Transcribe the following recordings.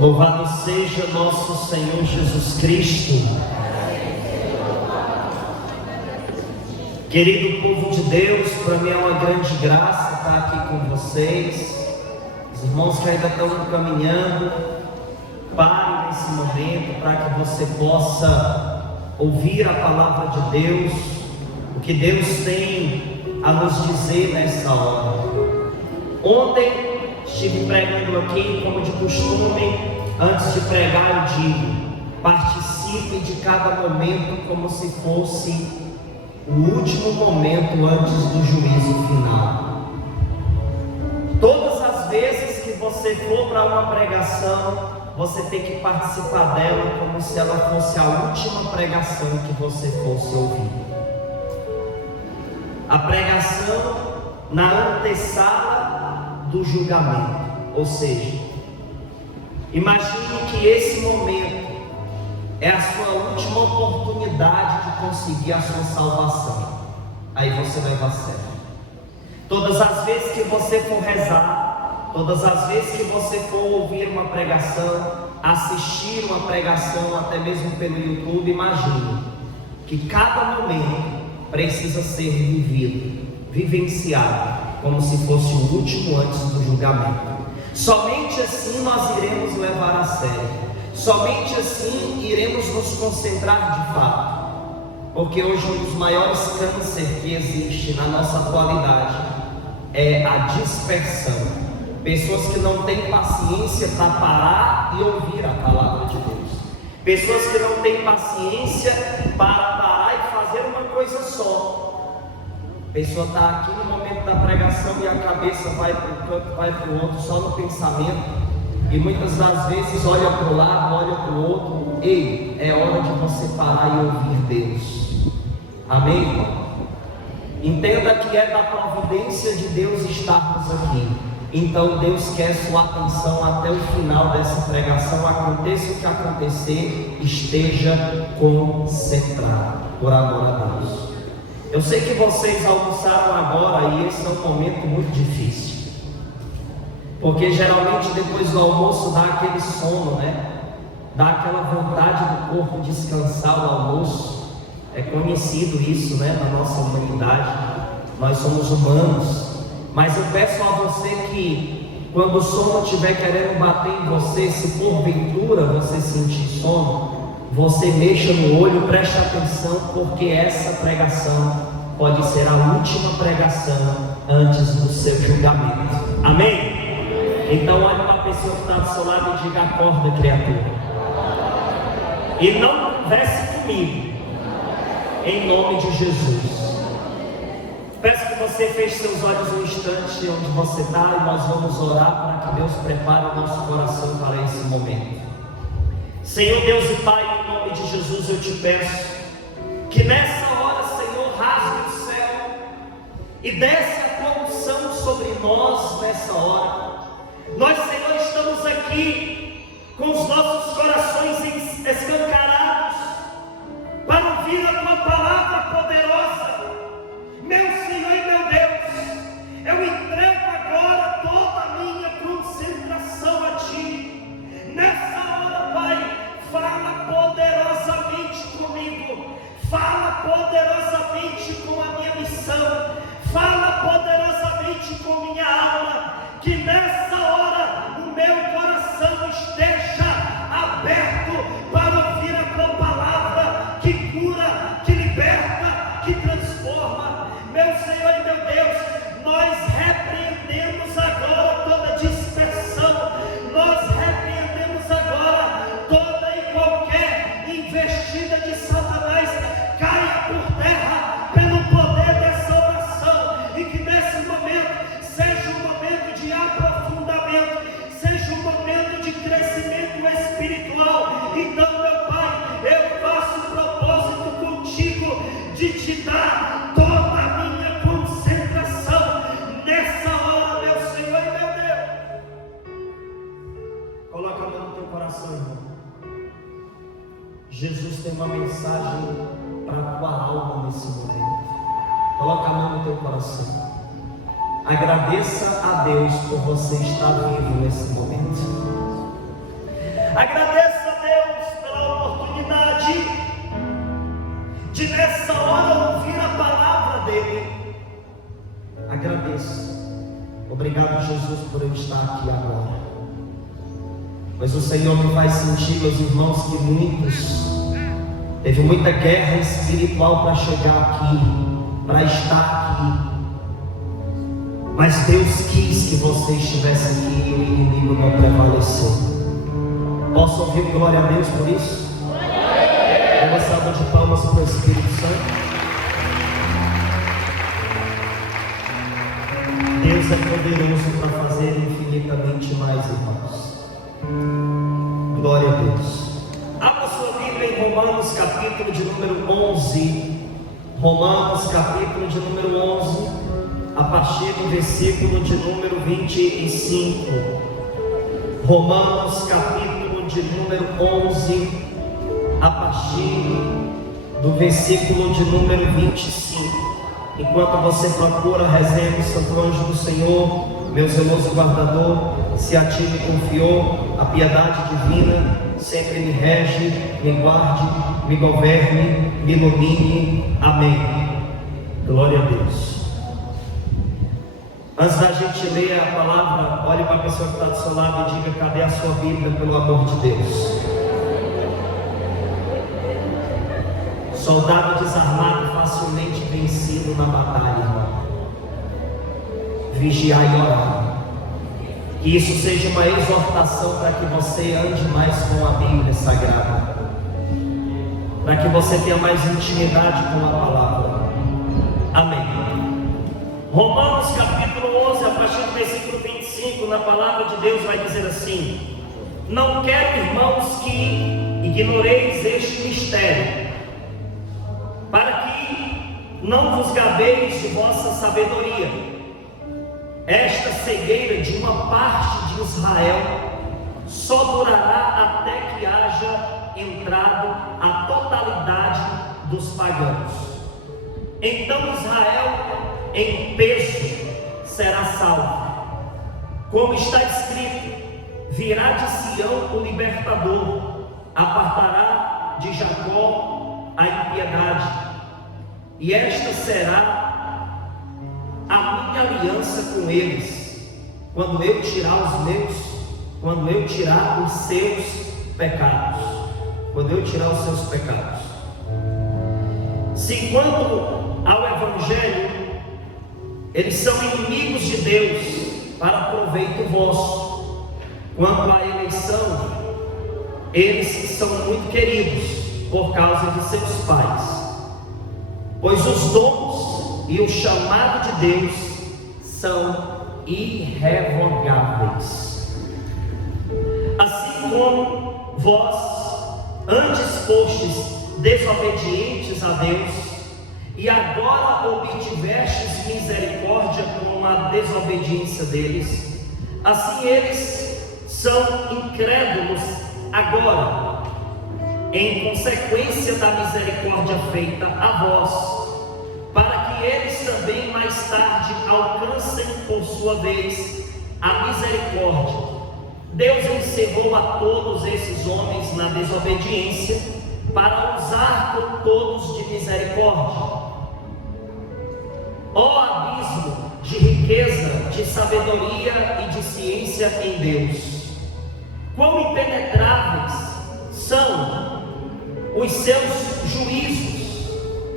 Louvado seja nosso Senhor Jesus Cristo. Querido povo de Deus, para mim é uma grande graça estar aqui com vocês. Os irmãos que ainda estão caminhando, pare nesse momento para que você possa ouvir a palavra de Deus, o que Deus tem a nos dizer nessa hora. Ontem estive pregando aqui, como de costume, antes de pregar eu digo: participe de cada momento como se fosse o último momento antes do juízo final. Todas as vezes que você for para uma pregação, você tem que participar dela como se ela fosse a última pregação que você fosse ouvir. A pregação na antessala do julgamento, ou seja, imagine que esse momento é a sua última oportunidade de conseguir a sua salvação. Aí você leva a sério. Todas as vezes que você for rezar, todas as vezes que você for ouvir uma pregação, assistir uma pregação, até mesmo pelo YouTube, imagine que cada momento precisa ser vivido, vivenciado, como se fosse o último antes do julgamento. Somente assim nós iremos levar a sério. Somente assim iremos nos concentrar de fato. Porque hoje um dos maiores cânceres que existe na nossa atualidade é a dispersão. Pessoas que não têm paciência para parar e ouvir a palavra de Deus. Pessoas que não têm paciência para parar e fazer uma coisa só. A pessoa está aqui no momento da pregação e a cabeça vai para um canto, vai para o outro, só no pensamento. E muitas das vezes olha para o lado, olha para o outro. Ei, é hora de você parar e ouvir Deus. Amém, irmão? Entenda que é da providência de Deus estarmos aqui. Então Deus quer sua atenção até o final dessa pregação. Aconteça o que acontecer, esteja concentrado, por amor a Deus. Eu sei que vocês almoçaram agora e esse é um momento muito difícil. Porque geralmente depois do almoço dá aquele sono, né? Dá aquela vontade do corpo descansar o almoço. É conhecido isso, né? Na nossa humanidade. Nós somos humanos. Mas eu peço a você que, quando o sono estiver querendo bater em você, se porventura você sentir sono, você mexa no olho, preste atenção, porque essa pregação pode ser a última pregação antes do seu julgamento. Amém? Então olhe para a pessoa que está do seu lado e diga: acorda, criatura. E não converse comigo, em nome de Jesus. Peço que você feche seus olhos um instante onde você está e nós vamos orar para que Deus prepare o nosso coração para esse momento. Senhor Deus e Pai, em nome de Jesus eu te peço que nessa hora, Senhor, rasgue o céu e desce a tua unção sobre nós nessa hora. Nós, Senhor, estamos aqui com os nossos corações escancarados para ouvir a tua palavra poderosa. Meu Senhor e meu Deus, eu entrego agora toda a minha concentração a Ti. Nessa hora, Pai, fala poderosamente comigo, fala poderosamente com a minha missão, fala poderosamente com minha alma, que nessa hora o meu coração esteja aberto para ouvir a Tua palavra, que cura, que liberta, que transforma. Meu Senhor e meu Deus, nós repreendemos agora toda dispersão, nós repreendemos agora toda e qualquer investida de Satanás, caia por terra pelo poder dessa oração, e que nesse momento seja um momento de aprofundamento, seja um momento de crescimento espiritual. Então, meu Pai, eu faço um propósito contigo de te dar toda a minha concentração nessa hora, meu Senhor e meu Deus. Coloca a mão no teu coração, irmão. Jesus tem uma mensagem para a tua alma nesse momento. Coloca a mão no teu coração. Agradeça a Deus por você estar vivo nesse momento. Agradeça a Deus pela oportunidade de nessa hora ouvir a palavra dele. Agradeça. Obrigado, Jesus, por eu estar aqui agora. Mas o Senhor me faz sentir, meus irmãos, que teve muita guerra espiritual para chegar aqui, para estar aqui. Mas Deus quis que você estivesse aqui e o inimigo não prevaleceu. Posso ouvir glória a Deus por isso? Uma salva de palmas para o Espírito Santo. Deus é poderoso para fazer infinitamente mais, irmãos. Glória a Deus. Abra sua Bíblia em Romanos capítulo de número 11. Romanos capítulo de número 11, a partir do versículo de número 25. Romanos capítulo de número 11, a partir do versículo de número 25. Enquanto você procura, rezemos: Santo anjo do Senhor, meu zeloso guardador, se a ti me confiou a piedade divina, sempre me rege, me guarde, me governe, me ilumine. Amém. Glória a Deus. Antes da gente ler a palavra, olhe para a pessoa que está do seu lado e diga: cadê a sua Bíblia, pelo amor de Deus? Soldado desarmado facilmente vencido na batalha, irmão. Vigiar e orar. Que isso seja uma exortação para que você ande mais com a Bíblia Sagrada, para que você tenha mais intimidade com a palavra. Amém. Romanos capítulo 11, a partir do versículo 25, na palavra de Deus vai dizer assim: não quero, irmãos, que ignoreis este mistério, para que não vos gabeis de vossa sabedoria. Esta cegueira de uma parte de Israel só durará até que haja entrado a totalidade dos pagãos. Então Israel em peso será salvo. Como está escrito: virá de Sião o libertador, apartará de Jacó a impiedade, e esta será a minha aliança com eles, quando eu tirar os seus pecados. Quando eu tirar os seus pecados. Se quanto ao Evangelho, eles são inimigos de Deus para proveito vosso, quanto à eleição, eles são muito queridos por causa de seus pais, pois os dons e o chamado de Deus são irrevogáveis. Assim como vós antes fostes desobedientes a Deus, e agora obtivestes misericórdia com a desobediência deles, assim eles são incrédulos agora, em consequência da misericórdia feita a vós, para que eles também mais tarde alcancem por sua vez a misericórdia. Deus encerrou a todos esses homens na desobediência, para usar com todos de misericórdia. Ó abismo de riqueza, de sabedoria e de ciência em Deus! Quão impenetráveis são os seus juízos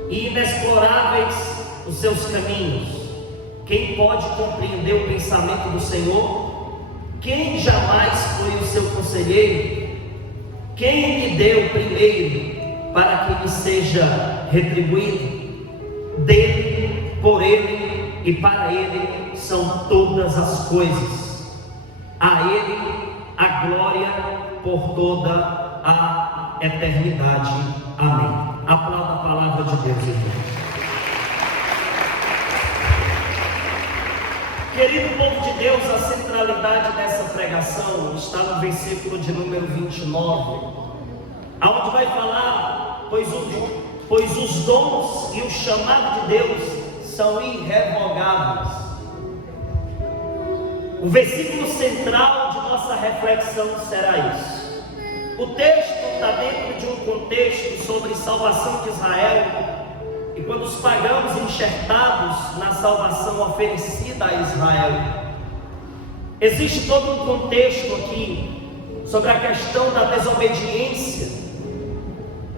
e inexploráveis os seus caminhos! Quem pode compreender o pensamento do Senhor? Quem jamais foi o seu conselheiro? Quem lhe deu primeiro para que lhe seja retribuído? Dele, por ele e para ele são todas as coisas. A ele a glória por toda a eternidade. Amém. Aplauda a palavra de Deus, irmãos. Querido povo de Deus, a centralidade dessa pregação está no versículo de número 29, aonde vai falar: pois os dons e o chamado de Deus são irrevogáveis. O versículo central de nossa reflexão será isso. O texto está dentro de um contexto sobre salvação de Israel, e quando os pagãos enxertados na salvação oferecida a Israel, existe todo um contexto aqui sobre a questão da desobediência,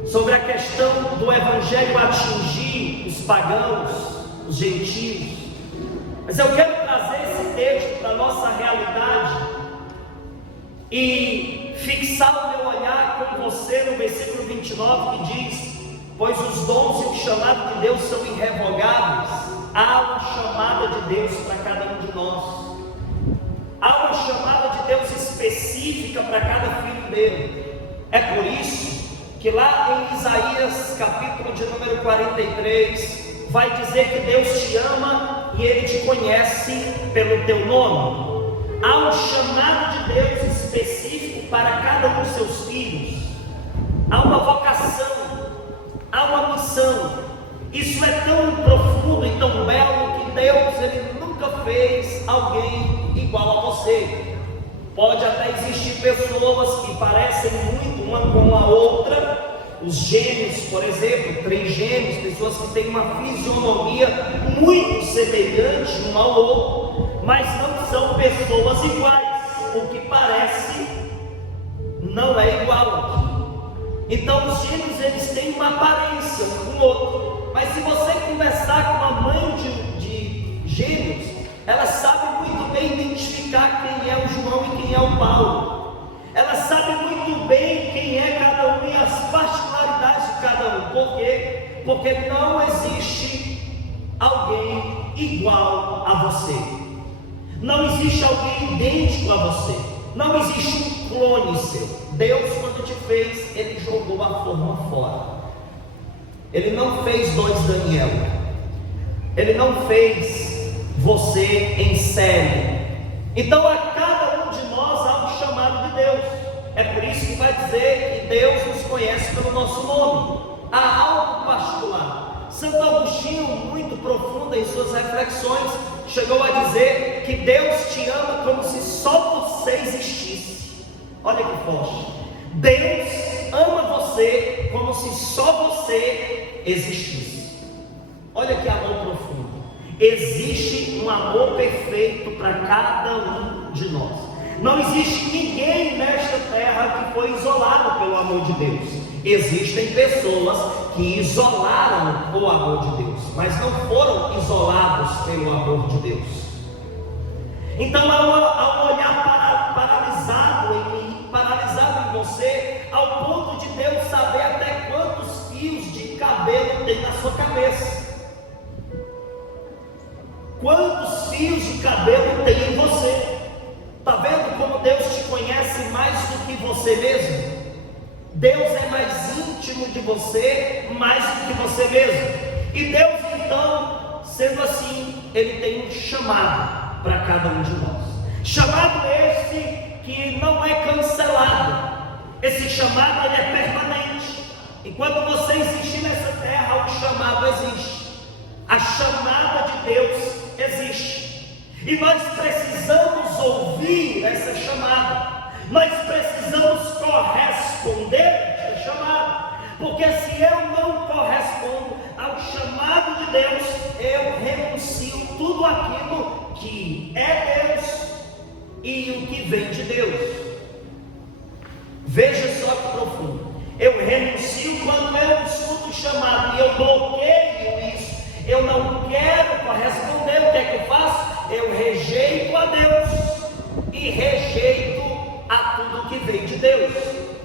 sobre a questão do evangelho atingir os pagãos, os gentios. Mas eu quero trazer esse texto para a nossa realidade e fixar o meu olhar com você no versículo 29, que diz: pois os dons e o chamado de Deus são irrevogáveis. Há uma chamada de Deus para cada um de nós. Há uma chamada de Deus específica para cada filho dele. É por isso que lá em Isaías capítulo de número 43 vai dizer que Deus te ama e Ele te conhece pelo teu nome. Há um chamado de Deus específico para cada um dos seus filhos. Há uma vocação, há uma missão. Isso é tão profundo e tão belo que Deus, Ele nunca fez alguém igual a você. Pode até existir pessoas que parecem muito uma com a outra, os gêmeos, por exemplo, trigêmeos, pessoas que têm uma fisionomia muito semelhante um ao outro, mas não são pessoas iguais. O que parece não é igual. Então os gêmeos, eles têm uma aparência um com o outro, mas se você conversar com a mãe de gêmeos, ela sabe muito bem identificar quem é o João e quem é o Paulo. Ela sabe muito bem quem é cada um e as particularidades de cada um. Por quê? Porque não existe alguém igual a você. Não existe alguém idêntico a você. Não existe um clone seu. Deus, quando te fez, Ele jogou a forma fora. Ele não fez dois Daniel. Ele não fez você em série. Então a cada um de nós há um chamado de Deus. É por isso que vai dizer que Deus nos conhece pelo nosso nome. Há algo particular. Santo Agostinho, muito profundo em suas reflexões, chegou a dizer que Deus te ama como se só você existisse. Olha que forte. Deus ama você como se só você existisse. Olha que amor profundo. Existe um amor perfeito para cada um de nós. Não existe ninguém nesta terra que foi isolado pelo amor de Deus. Existem pessoas que isolaram o amor de Deus, mas não foram isolados pelo amor de Deus. Então há um olhar paralisado em você, ao ponto de Deus saber até quantos fios de cabelo tem na sua cabeça. Quantos fios de cabelo tem em você? Está vendo como Deus te conhece mais do que você mesmo? Deus é mais íntimo de você, mais do que você mesmo. E Deus, então, sendo assim, Ele tem um chamado para cada um de nós. Chamado esse que não é cancelado. Esse chamado, ele é permanente. Enquanto você existir nessa terra, o chamado existe. A chamada de Deus existe. E nós precisamos ouvir essa chamada. Nós precisamos corresponder a essa chamada. Porque se eu não correspondo ao chamado de Deus, eu renuncio tudo aquilo que é Deus e o que vem de Deus. Veja só que profundo. Eu renuncio quando eu escuto o chamado e eu bloqueio isso. Eu não quero corresponder. O que é que eu faço? Eu rejeito a Deus e rejeito a tudo que vem de Deus.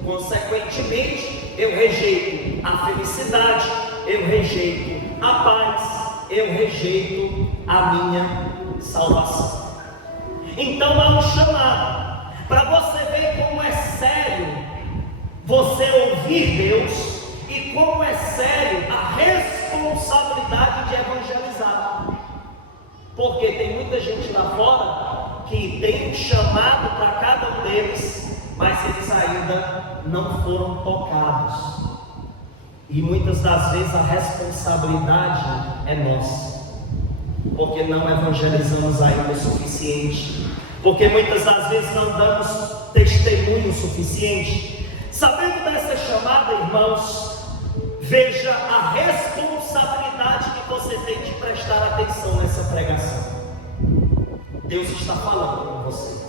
Consequentemente, eu rejeito a felicidade, eu rejeito a paz, eu rejeito a minha salvação. Então há um chamado para você ver como é sério você ouvir Deus e como é sério a responsabilidade de evangelizar. Porque tem muita gente lá fora que tem um chamado para cada um deles, mas eles ainda não foram tocados. E muitas das vezes a responsabilidade é nossa, porque não evangelizamos ainda o suficiente, porque muitas das vezes não damos testemunho suficiente. Sabendo dessa chamada, irmãos, veja a responsabilidade que você tem de prestar atenção nessa pregação. Deus está falando com você.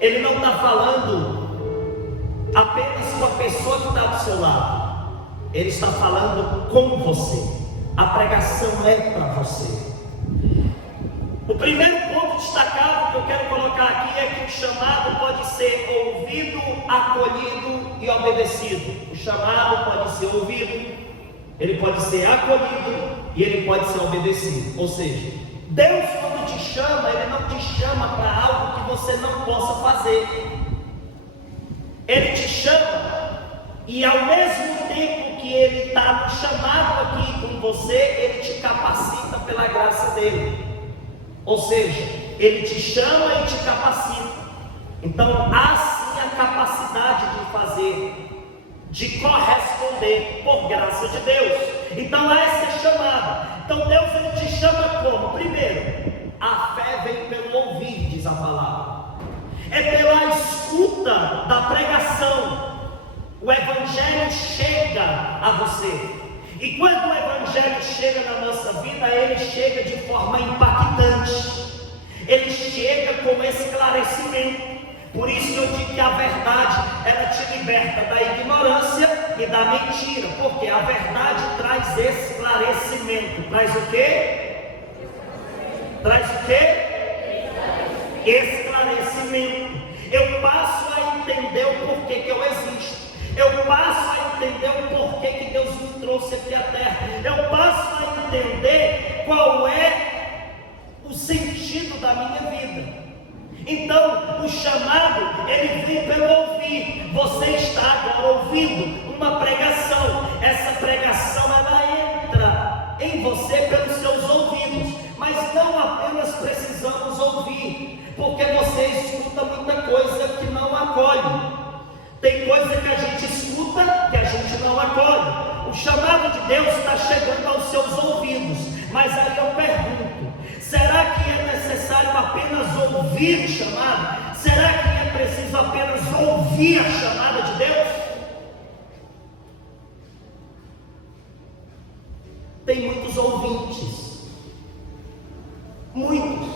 Ele não está falando apenas com a pessoa que está do seu lado. Ele está falando com você. A pregação é para você. O primeiro ponto destacado que eu quero colocar aqui é que o chamado pode ser ouvido, acolhido e obedecido. O chamado pode ser ouvido, ele pode ser acolhido e ele pode ser obedecido. Ou seja, Deus, quando te chama, Ele não te chama para algo que você não possa fazer. Ele te chama e ao mesmo tempo que Ele está no chamado aqui com você, Ele te capacita pela graça dEle. Ou seja, Ele te chama e te capacita. Então há sim a capacidade de fazer, de corresponder por graça de Deus. Então há essa chamada. Então Deus, Ele te chama como? Primeiro, a fé vem pelo ouvir, diz a palavra. É pela escuta da pregação. O Evangelho chega a você. E quando o Evangelho chega na nossa vida, ele chega de forma impactante. Ele chega com esclarecimento. Por isso que eu digo que a verdade, ela te liberta da ignorância e da mentira. Porque a verdade traz esclarecimento. Traz o quê? Traz o quê? Esclarecimento. Eu passo a entender o porquê que eu existo. Eu passo a entender o porquê que Deus me trouxe aqui à terra. Eu passo a entender qual é o sentido da minha vida. Então, o chamado, ele vem pelo ouvir. Você está agora ouvindo uma pregação. Essa pregação, ela entra em você pelos seus ouvidos. Mas não apenas precisamos ouvir, porque você escuta muita coisa que não acolhe. Tem coisa que a gente escuta que a gente não acolhe. O chamado de Deus está chegando aos seus ouvidos. Mas aí eu pergunto: será que é necessário apenas ouvir o chamado? Será que é preciso apenas ouvir a chamada de Deus? Tem muitos ouvintes. Muitos.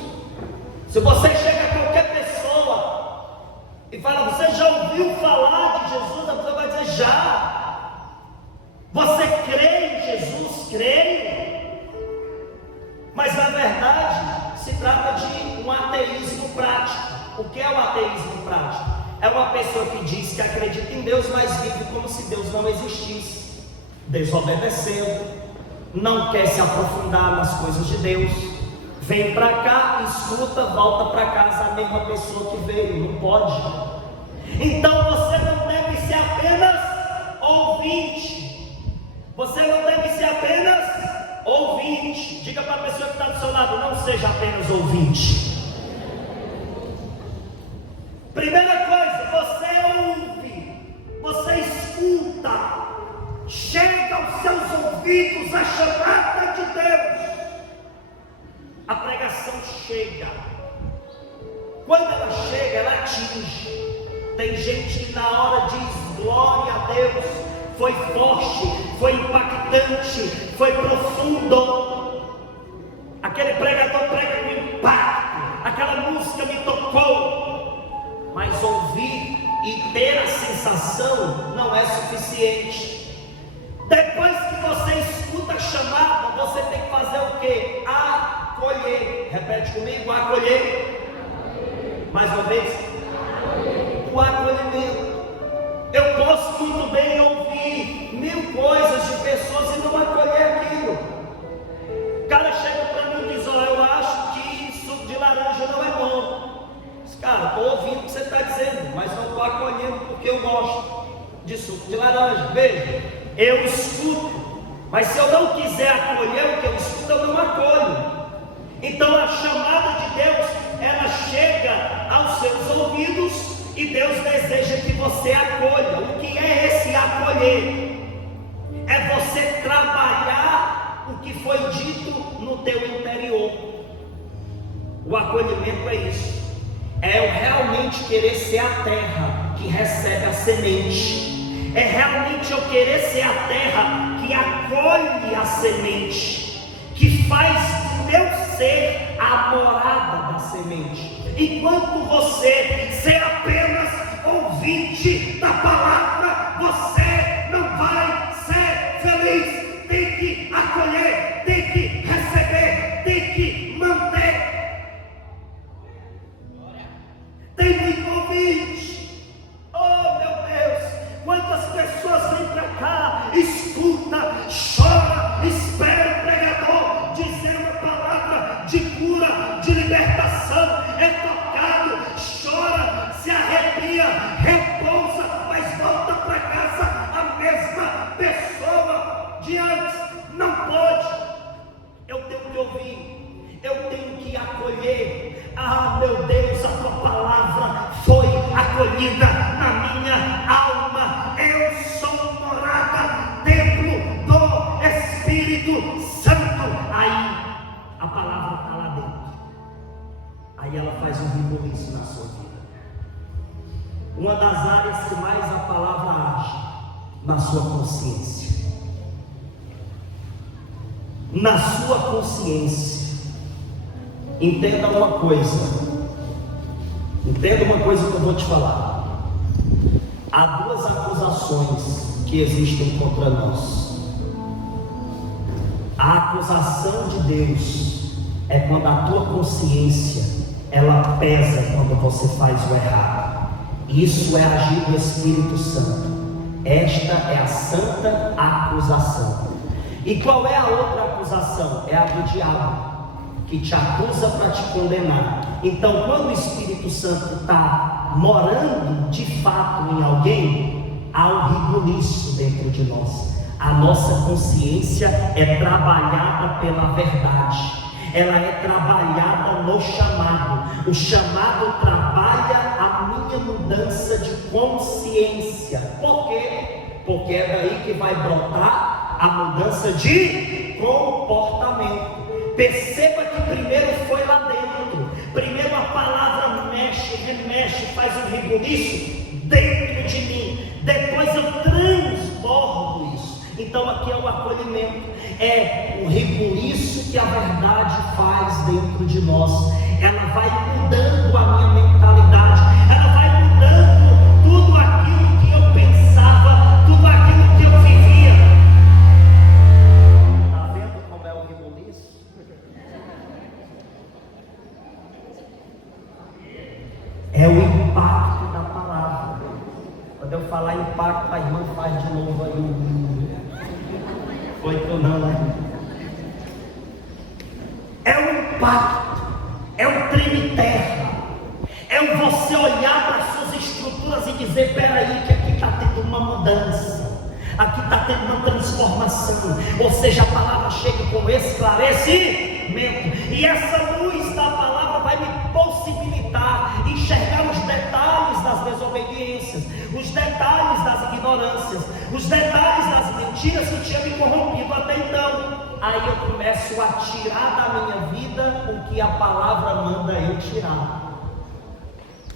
Se você chega a qualquer pessoa e fala: você já ouviu falar de Jesus? A pessoa vai dizer: já. Você crê em Jesus? Creio. Mas na verdade se trata de um ateísmo prático. O que é o ateísmo prático? É uma pessoa que diz que acredita em Deus, mas vive como se Deus não existisse, desobedecendo, não quer se aprofundar nas coisas de Deus. Vem para cá, escuta, volta para casa a mesma pessoa que veio. Não pode. Então você não deve ser apenas ouvinte. Você não deve ser apenas ouvinte. Diga para a pessoa que está do seu lado: não seja apenas ouvinte. Primeira coisa, você ouve, você escuta, chega aos seus ouvidos a chamada de Deus. A pregação chega. Quando ela chega, ela atinge. Tem gente que na hora diz: glória a Deus, foi forte, foi impactante, foi profundo. Aquele pregador prega com impacto, aquela música me tocou. Mas ouvir e ter a sensação não é suficiente. Depois que você escuta a chamada, você tem que fazer o quê? Acolher. Repete comigo: acolher. Mais uma vez: o acolhimento. Eu posso muito bem ouvir 1000 coisas de pessoas e não acolher aquilo. O cara chega para mim e diz: olha, eu acho que suco de laranja não é bom. Cara, estou ouvindo o que você está dizendo, mas não estou acolhendo porque eu gosto de suco de laranja. Veja, eu escuto, mas se eu não quiser acolher o que eu escuto, eu não acolho. Então a chamada de Deus, ela chega aos seus ouvidos e Deus deseja que você acolha. O que é esse acolher? É você trabalhar o que foi dito no teu interior. O acolhimento é isso. É eu realmente querer ser a terra que recebe a semente. É realmente eu querer ser a terra que acolhe a semente, que faz do meu ser a morada da semente. Enquanto você ser apenas ouvinte da palavra, você não vai ser feliz. Tem que acolher, tem que receber, tem que manter. Tem muito ouvinte. Oh meu Deus, quantas pessoas vêm para cá, escuta, chora, espera o pregador dizer uma palavra de cura, de libertação, é tocado, chora, se arrepia, repousa, mas volta para casa a mesma pessoa de antes. Não pode. Eu tenho que ouvir, eu tenho que acolher. Ah, meu Deus, a tua palavra foi acolhida na minha alma. Eu sou morada, templo do Espírito Santo. Aí a palavra está lá dentro. Aí ela faz um rebuliço na sua vida. Uma das áreas que mais a palavra age, na sua consciência. Na sua consciência. Entenda uma coisa que eu vou te falar. Há duas acusações que existem contra nós. A acusação de Deus é quando a tua consciência ela pesa quando você faz o errado. Isso é agir do Espírito Santo. Esta é a santa acusação. E qual é a outra acusação? É a do diabo, que te acusa para te condenar. Então, quando o Espírito Santo está morando de fato em alguém, há um rebuliço dentro de nós. A nossa consciência é trabalhada pela verdade, ela é trabalhada no chamado. O chamado trabalha a minha mudança de consciência. Por quê? Porque é daí que vai brotar a mudança de comportamento. Perceba que primeiro foi lá dentro. Primeiro a palavra mexe, remexe, faz um rebuliço dentro de mim. Depois eu transbordo isso. Então aqui é o acolhimento. É o rebuliço que a verdade faz dentro de nós. Ela vai mudando a minha mentalidade. Ela vai mudando tudo aquilo que eu pensava, tudo aquilo que eu vivia. Está vendo como é o rebuliço? É o impacto da palavra. Quando eu falar impacto, a irmã faz de novo aí. Foi que eu não, né? É o impacto, é o treme-terra, é o você olhar para as suas estruturas e dizer: peraí, que aqui está tendo uma mudança, aqui está tendo uma transformação. Ou seja, a palavra chega com esclarecimento, e essa luz da palavra vai me possibilitar enxergar os detalhes das desobediências, os detalhes das ignorâncias, os detalhes das mentiras que tinha me corrompido até então. Aí eu começo a tirar da minha vida o que a palavra manda eu tirar.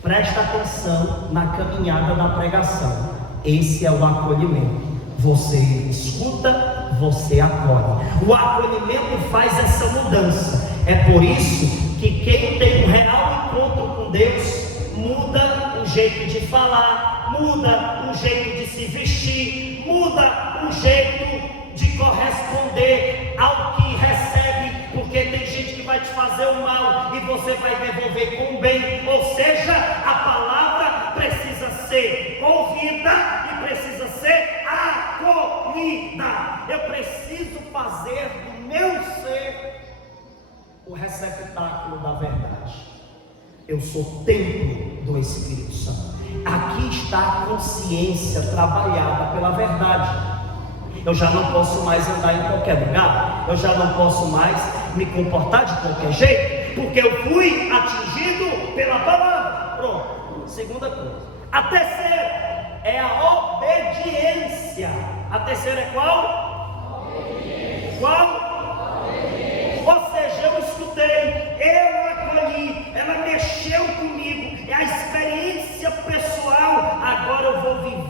Presta atenção na caminhada da pregação. Esse é o acolhimento. Você escuta, você acolhe. O acolhimento faz essa mudança. É por isso que quem tem um real encontro com Deus muda o jeito de falar, muda o jeito de se vestir, muda o jeito de corresponder ao que recebe, porque tem gente que vai te fazer o mal e você vai devolver com o bem. Ou seja, a palavra precisa ser ouvida e precisa ser acolhida. Eu preciso fazer do meu ser o receptáculo da verdade. Eu sou templo do Espírito Santo. Aqui está a consciência trabalhada pela verdade. Eu já não posso mais andar em qualquer lugar, eu já não posso mais me comportar de qualquer jeito, porque eu fui atingido pela palavra. Pronto. Segunda coisa. A terceira é a obediência. A terceira é qual? Obediência. Qual? Obediência. Ou seja, eu escutei, eu acolhi, ela mexeu comigo. É a experiência pessoal, a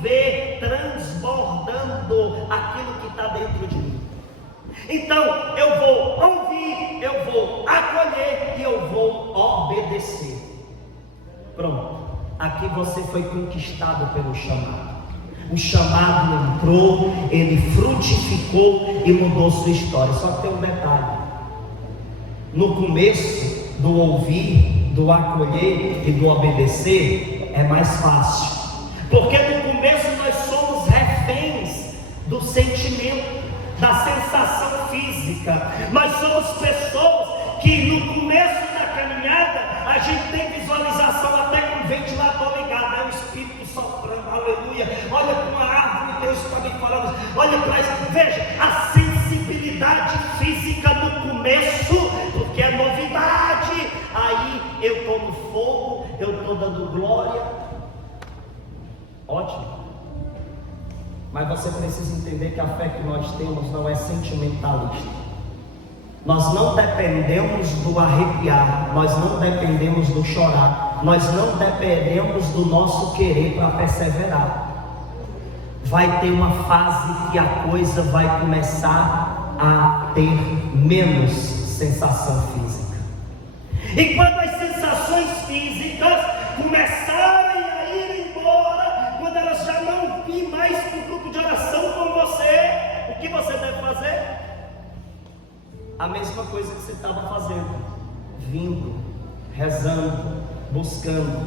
viver transbordando aquilo que está dentro de mim. Então eu vou ouvir, eu vou acolher e eu vou obedecer. Pronto, aqui você foi conquistado pelo chamado. O chamado entrou, ele frutificou e mudou sua história. Só que tem um detalhe: no começo do ouvir, do acolher e do obedecer é mais fácil, porque no começo nós somos reféns do sentimento, da sensação física. Nós somos pessoas que no começo da caminhada a gente tem visualização até com o ventilador ligado, é o Espírito soprando, aleluia. Olha para uma árvore, Deus está me falando, olha para isso. Veja, a sensibilidade física no começo, porque é novidade. Aí eu estou no fogo, eu estou dando glória. Ótimo. Mas você precisa entender que a fé que nós temos não é sentimentalista. Nós não dependemos do arrepiar, nós não dependemos do chorar, nós não dependemos do nosso querer para perseverar. Vai ter uma fase que a coisa vai começar a ter menos sensação física. E quando as sensações físicas começarem a ir embora, quando elas já não virem mais para o grupo de oração com você, o que você deve fazer? A mesma coisa que você estava fazendo, vindo, rezando, buscando.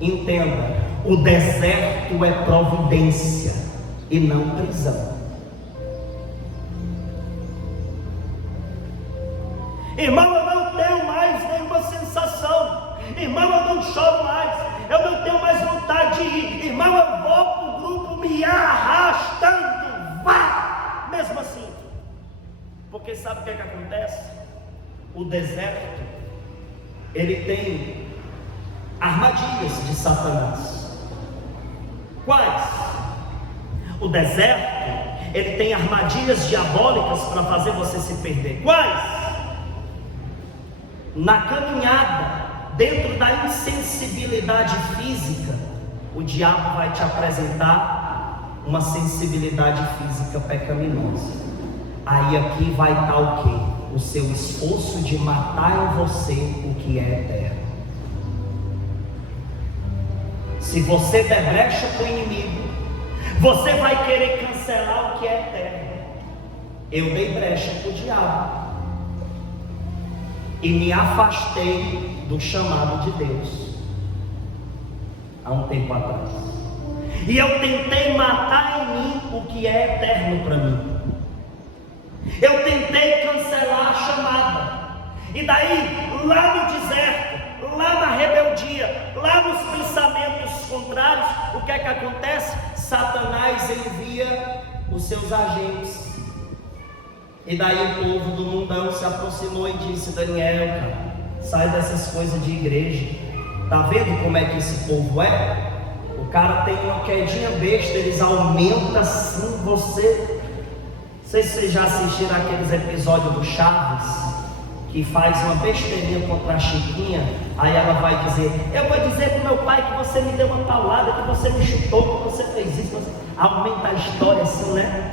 Entenda, o deserto é providência e não prisão. Irmão, eu não tenho mais nenhuma sensação. Irmão, eu não choro mais. Eu não tenho mais vontade de ir. Irmão, eu vou para o grupo me arrastando. Vá! Mesmo assim. Porque sabe o que acontece? O deserto, ele tem armadilhas de Satanás. Quais? O deserto, ele tem armadilhas diabólicas para fazer você se perder. Quais? Na caminhada, dentro da insensibilidade física, o diabo vai te apresentar uma sensibilidade física pecaminosa. Aí aqui vai estar o quê? O seu esforço de matar em você o que é eterno. Se você der brecha para o inimigo, você vai querer cancelar o que é eterno. Eu dei brecha para o diabo e me afastei do chamado de Deus há um tempo atrás. E eu tentei matar em mim o que é eterno para mim. Eu tentei cancelar a chamada. E daí, lá no deserto, lá na rebeldia, lá nos pensamentos contrários, o que é que acontece? Satanás envia os seus agentes. E daí o povo do mundão se aproximou e disse: Daniel, cara, sai dessas coisas de igreja. Tá vendo como é que esse povo é? O cara tem uma quedinha besta, eles aumentam assim você. Não sei se vocês já assistiram aqueles episódios do Chaves, que faz uma besteirinha contra a Chiquinha, aí ela vai dizer: eu vou dizer pro meu pai que você me deu uma paulada, que você me chutou, que você fez isso, você... aumenta a história assim, né?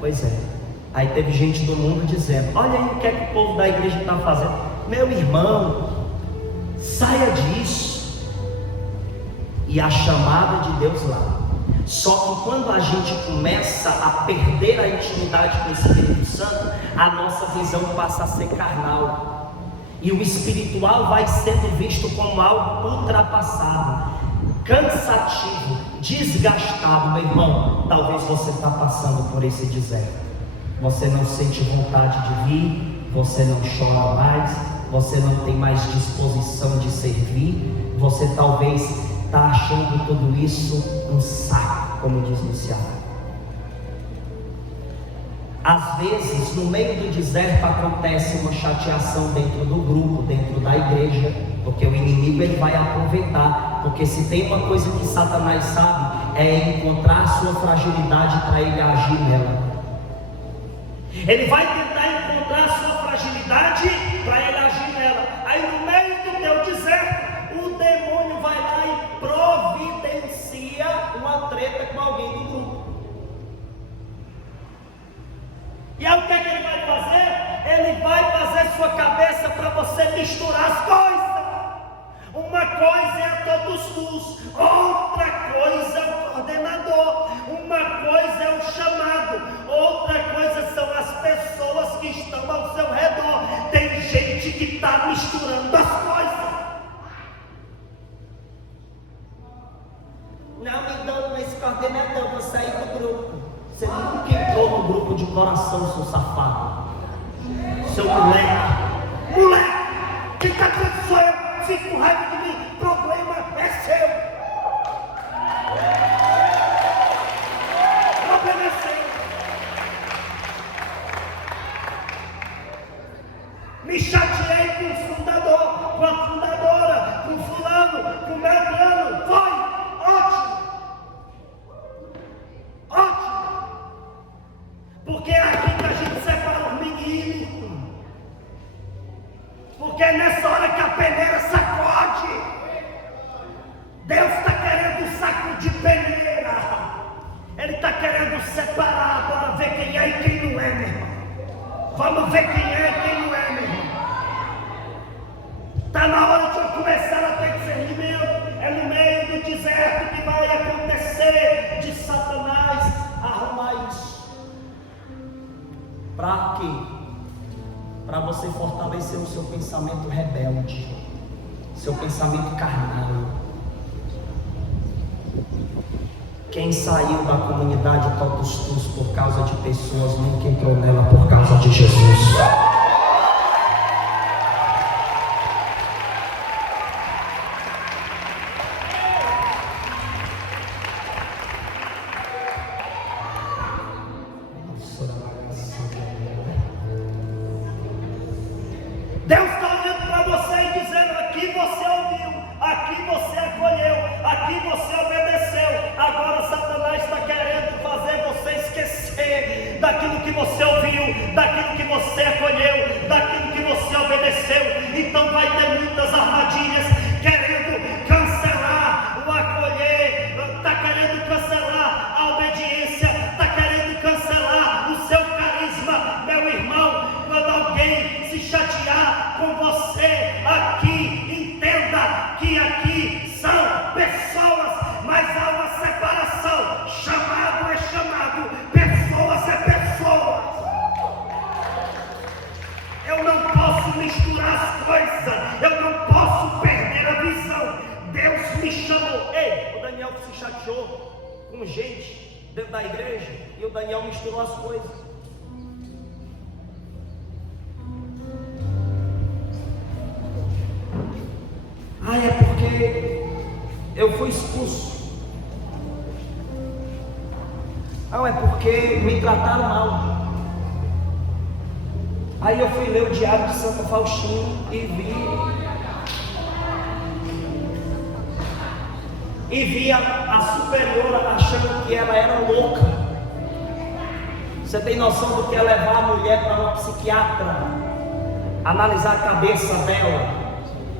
Pois é, aí teve gente do mundo dizendo: olha aí o que é que o povo da igreja está fazendo. Meu irmão, saia disso. E a chamada de Deus lá. Só que quando a gente começa a perder a intimidade com o Espírito Santo, a nossa visão passa a ser carnal, e o espiritual vai sendo visto como algo ultrapassado, cansativo, desgastado. Meu irmão, talvez você está passando por esse deserto. Você não sente vontade de vir, você não chora mais, você não tem mais disposição de servir, você talvez está achando tudo isso um saco, como diz Luciano. Às vezes, no meio do deserto, acontece uma chateação dentro do grupo, dentro da igreja, porque o inimigo ele vai aproveitar. Porque se tem uma coisa que Satanás sabe, é encontrar a sua fragilidade para ele agir nela. Ele vai tentar encontrar a sua fragilidade para ele agir nela. Aí no meio do teu deserto, o demônio vai lá e providencia uma treta com misturar as coisas. Uma coisa é a Totus Tuus, outra coisa é o coordenador, uma coisa é o chamado, outra coisa são as pessoas que estão ao seu redor. Tem gente que está misturando as coisas. Não me dão esse coordenador, vou sair do grupo. Você nunca entrou no grupo de coração, seu safado. Seu moleque. Moleque! Quem está dizendo sou eu? Fique com raiva de mim. Problema é seu. Problema é seu. Me chateei com o fundador, com a fundadora, com o fulano, com o Beltrano. Foi ótimo. Ótimo. Porque é aqui que a gente separa os meninos. Porque é nessa hora que a peneira sacode. Deus está querendo sacudir peneira. Ele está querendo separar para ver quem é e quem não é, meu irmão. Vamos ver quem é e quem não é, meu irmão. Está na hora de eu começar a ter discernimento. É no meio do deserto que vai acontecer de Satanás arrumar isso. Para quê? Para você fortalecer o seu pensamento rebelde, seu pensamento carnal. Quem saiu da comunidade Totus Tuus por causa de pessoas, nunca entrou nela por causa de Jesus. Deus está olhando para você e dizendo: aqui você ouviu, aqui você acolheu, aqui você obedeceu. Agora Satanás está querendo fazer você esquecer daquilo que você ouviu, daquilo que você acolheu, daquilo que você obedeceu. Então vai ter muitas armadilhas querendo cancelar o acolher, está querendo cancelar a obediência, está querendo cancelar o seu carisma. Meu irmão, quando alguém se chatear com você aqui, entenda que aqui são pessoas, mas há uma separação. Chamado é chamado, pessoas é pessoas. Eu não posso misturar as coisas, eu não posso perder a visão. Deus me chamou. Ei, o Daniel se chateou com gente dentro da igreja e o Daniel misturou as coisas. É porque eu fui expulso. Não, é porque me trataram mal. Aí eu fui ler o Diário de Santa Faustina e vi a superiora achando que ela era louca. Você tem noção do que é levar a mulher para uma psiquiatra, analisar a cabeça dela?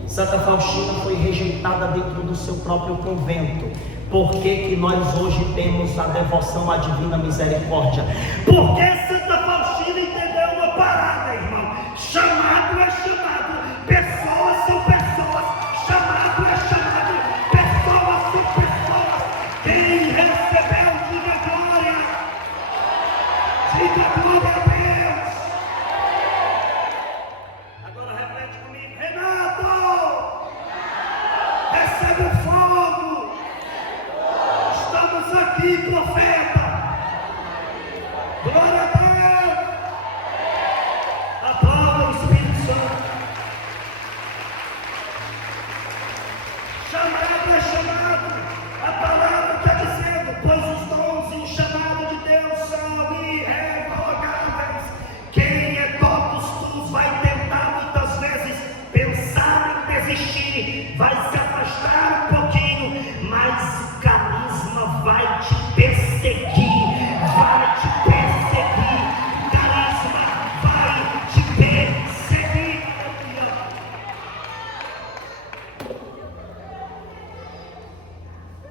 Santa Faustina foi rejeitada dentro do seu próprio convento. Por que nós hoje temos a devoção à Divina Misericórdia? Porque Santa Faustina entendeu uma parada, irmão. Chamado é chamado, pessoas são pessoas. Chamado é chamado, pessoas são pessoas. Quem recebeu, diga glória. Diga glória a Deus. Agora repete comigo: Renato, recebe o fogo. Estamos aqui, profeta. Glória a Deus. Aplauda o Espírito Santo. Chamado é chamado. A palavra está dizendo: pois os dons e o chamado de Deus são irrevogáveis. Quem é Totus Tuus vai tentar muitas vezes pensar em desistir, vai se afastar um pouquinho, mas o carisma vai te perseguir, vai te perseguir. O carisma vai te perseguir.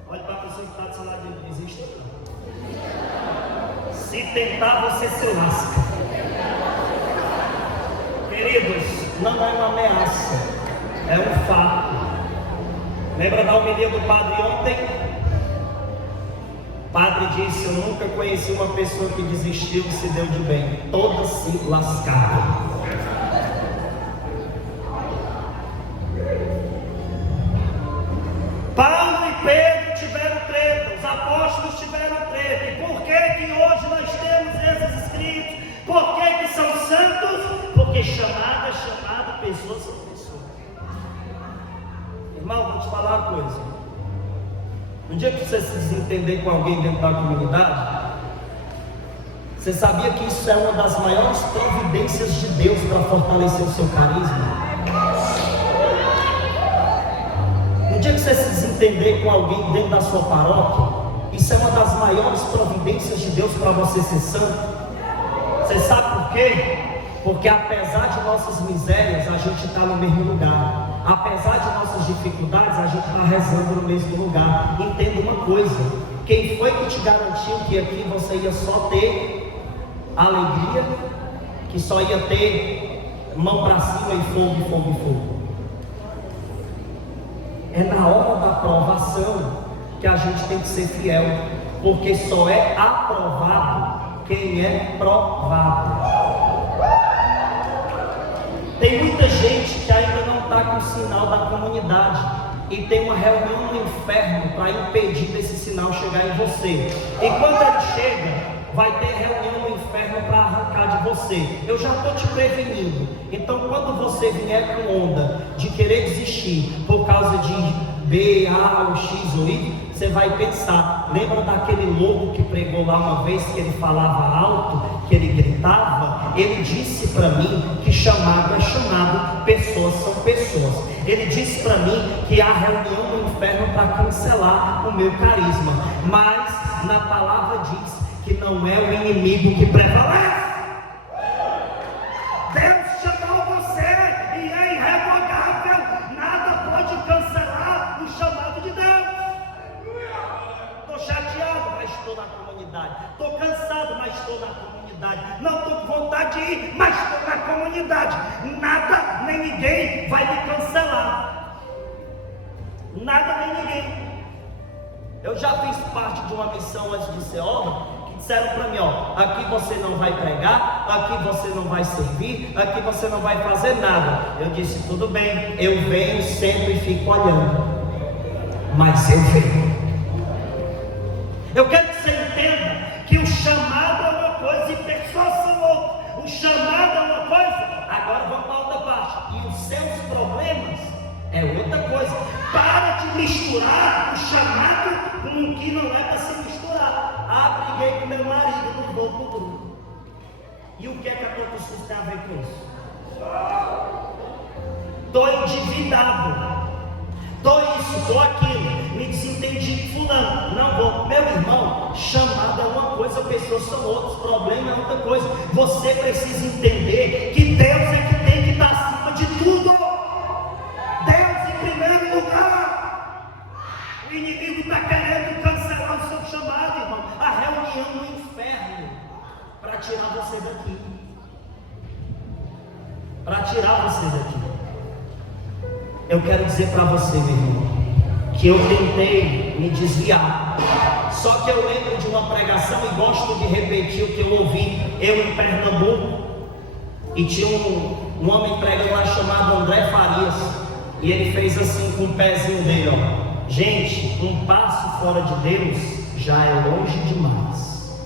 Olha para a pessoa que está do seu lado e diz: existe. Se tentar, você se lasca. Queridos, não é uma ameaça, é um fato. Lembra da homilia do padre ontem? O padre disse: eu nunca conheci uma pessoa que desistiu e se deu de bem, todas se lascaram. Paulo e Pedro tiveram treta, os apóstolos tiveram treta. E por que que hoje nós temos esses escritos? Por que que são santos? Porque chamada, pessoas são pessoas. Irmão, vou te falar uma coisa. Um dia que você se desentender com alguém dentro da comunidade, você sabia que isso é uma das maiores providências de Deus para fortalecer o seu carisma? No dia que você se desentender com alguém dentro da sua paróquia, isso é uma das maiores providências de Deus para você ser santo. Você sabe por quê? Porque apesar de nossas misérias, a gente está no mesmo lugar. Apesar de nossas dificuldades, a gente está rezando no mesmo lugar. Entenda uma coisa: quem foi que te garantiu que aqui você ia só ter alegria, que só ia ter mão para cima e fogo, fogo e fogo? É na hora da aprovação que a gente tem que ser fiel, porque só é aprovado quem é provado. Tem muita gente que ainda não está com o sinal da comunidade e tem uma reunião no inferno para impedir desse sinal chegar em você. E quando ele chega, vai ter reunião no inferno para arrancar de você. Eu já estou te prevenindo. Então, quando você vier com onda de querer desistir por causa de B, A, ou X ou Y, você vai pensar: lembra daquele louco que pregou lá uma vez, que ele falava alto, que ele gritava? Ele disse para mim que chamado é chamado, pessoas são pessoas. Ele disse para mim que há reunião no inferno para cancelar o meu carisma. Mas na palavra diz que não é o inimigo que prevalece. Deus chamou você e é irrevogável. Nada pode cancelar o chamado de Deus. Estou chateado, mas estou na comunidade. Estou cansado, mas estou na comunidade. Não estou com vontade de ir, mas estou na comunidade. Nada nem ninguém vai me cancelar. Nada nem ninguém. Eu já fiz parte de uma missão antes de ser homem. Disseram para mim: ó, aqui você não vai pregar, aqui você não vai servir, aqui você não vai fazer nada. Eu disse: tudo bem, eu venho sempre e fico olhando, mas eu venho. Eu quero que você entenda que o chamado é uma coisa e pessoas são outra. O chamado é uma coisa, agora vamos para outra parte, e os seus problemas é outra coisa. Para de misturar o chamado com o que não é para se misturar. Ah, briguei com meu marido, não vou pro grupo. E o que é que a tua pessoa tem a ver com isso? Estou endividado, estou isso, estou aquilo, me desentendi com fulano, não vou. Meu irmão, chamado é uma coisa, pessoas são outras, problema é outra coisa. Você precisa entender que Deus é que tem que estar acima de tudo. Deus em primeiro lugar. O inimigo está querendo cancelar o seu chamado, irmão. A reunião no inferno para tirar você daqui. Para tirar você daqui. Eu quero dizer para você, meu irmão, que eu tentei me desviar. Só que eu lembro de uma pregação e gosto de repetir o que eu ouvi. Eu em Pernambuco, e tinha um homem pregando lá chamado André Farias. E ele fez assim com o pezinho dele, ó: gente, um passo fora de Deus já é longe demais.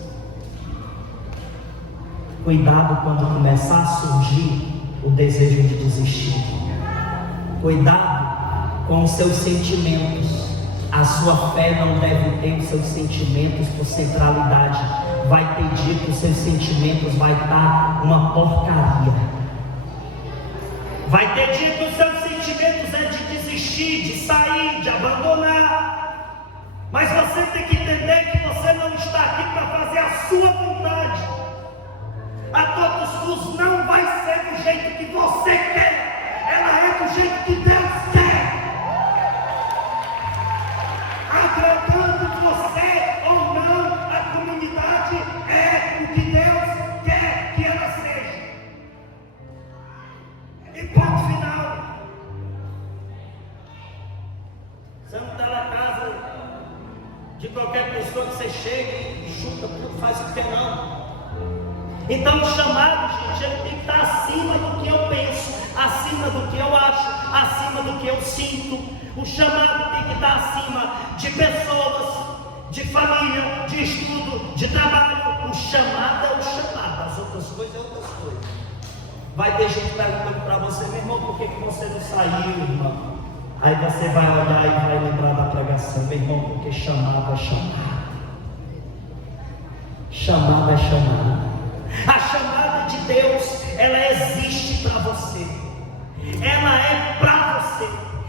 Cuidado quando começar a surgir o desejo de desistir. Cuidado com os seus sentimentos. A sua fé não deve ter os seus sentimentos por centralidade. Vai ter dia que os seus sentimentos vai estar uma porcaria. Vai ter dia que os seus sentimentos é de desistir, de sair, de abandonar. Mas você tem que entender que você não está aqui para fazer a sua vontade. A todos os não vai ser do jeito que você quer. Ela é do jeito que Deus quer. Agradando você ou não, a comunidade é o que Deus quer que ela seja. E de qualquer pessoa que você chega e chuta tudo, faz o que quer não. Então o chamado, gente, ele tem que estar acima do que eu penso, acima do que eu acho, acima do que eu sinto. O chamado tem que estar acima de pessoas, de família, de estudo, de trabalho. O chamado é o chamado, as outras coisas é outras coisas. Vai ter gente perguntando para você, meu irmão, por que você não saiu, irmão? Aí você vai olhar e vai lembrar da pregação, meu irmão, porque chamado é chamado. Chamado é chamado. A chamada de Deus, ela existe para você. Ela é para você.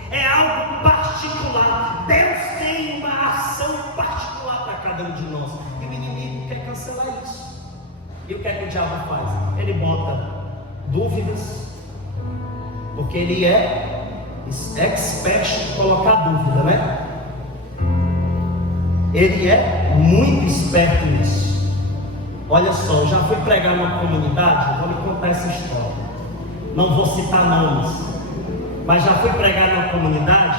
É algo particular. Deus tem uma ação particular para cada um de nós. E o inimigo quer cancelar isso. E o que é que o diabo faz? Ele bota dúvidas, porque ele é expert em colocar dúvida, né? Ele é muito esperto nisso. Olha só, eu já fui pregar numa comunidade, vou lhe contar essa história. Não vou citar nomes, mas já fui pregar numa comunidade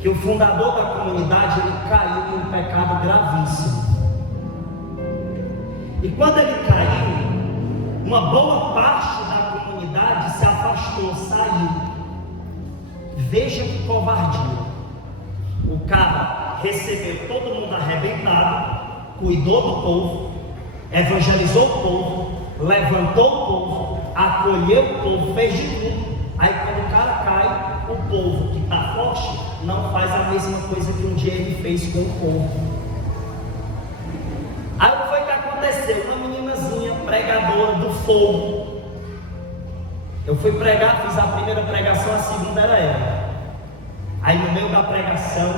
que o fundador da comunidade, ele caiu em um pecado gravíssimo. E quando ele caiu, uma boa parte da comunidade se afastou, saiu. Veja que covardia. O cara recebeu todo mundo arrebentado, cuidou do povo, evangelizou o povo, levantou o povo, acolheu o povo, fez de tudo. Aí quando o cara cai, o povo que está forte não faz a mesma coisa que um dia ele fez com o povo. Aí o que foi que aconteceu? Uma meninazinha pregadora do fogo. Eu fui pregar, fiz a primeira pregação, a segunda era ela. Aí no meio da pregação,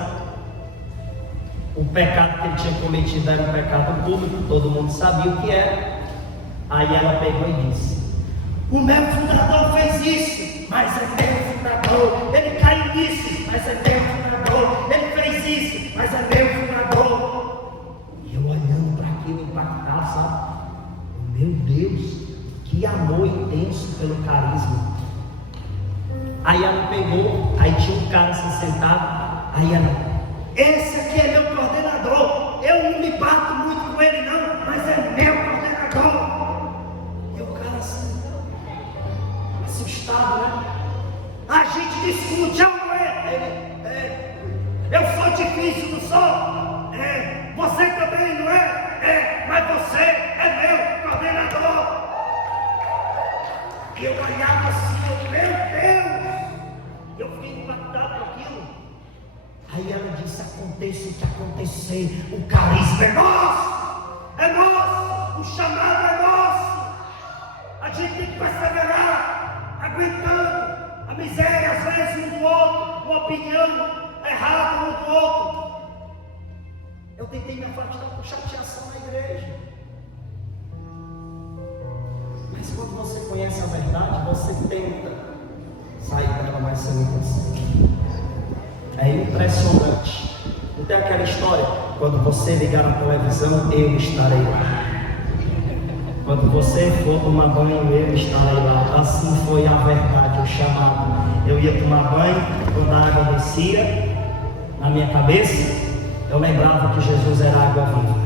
o pecado que ele tinha cometido era um pecado público, todo mundo sabia o que era. Aí ela pegou e disse: o meu fundador fez isso, mas é meu fundador. Ele caiu nisso, mas é meu fundador. Ele fez isso, mas é meu fundador. E eu olhando para aquilo impactado, sabe? Meu Deus, que amor intenso pelo carisma. Aí ela pegou, aí tinha um cara se sentado. Aí ela: esse aqui é meu coordenador. Eu não me bato muito com ele não, mas é meu coordenador. E o cara assim, assustado, né? A gente discute, eu sou difícil, não sou? Você também, não é? Mas você é meu coordenador. E eu olhava assim, meu Deus, eu fiquei impactado com aquilo. Aí ela disse: aconteça o que acontecer, o carisma é nosso, o chamado é nosso. A gente tem que perseverar, aguentando a miséria às vezes um do outro, uma opinião errada um do outro. Eu tentei me afastar por chateação na igreja, mas quando você conhece a verdade, você tenta sair dela, mas você não consegue. É impressionante. Não tem aquela história: quando você ligar na televisão, eu estarei lá. Quando você for tomar banho, eu estarei lá. Assim foi a verdade, o chamado. Eu ia tomar banho, quando a água descia na minha cabeça, eu lembrava que Jesus era água viva.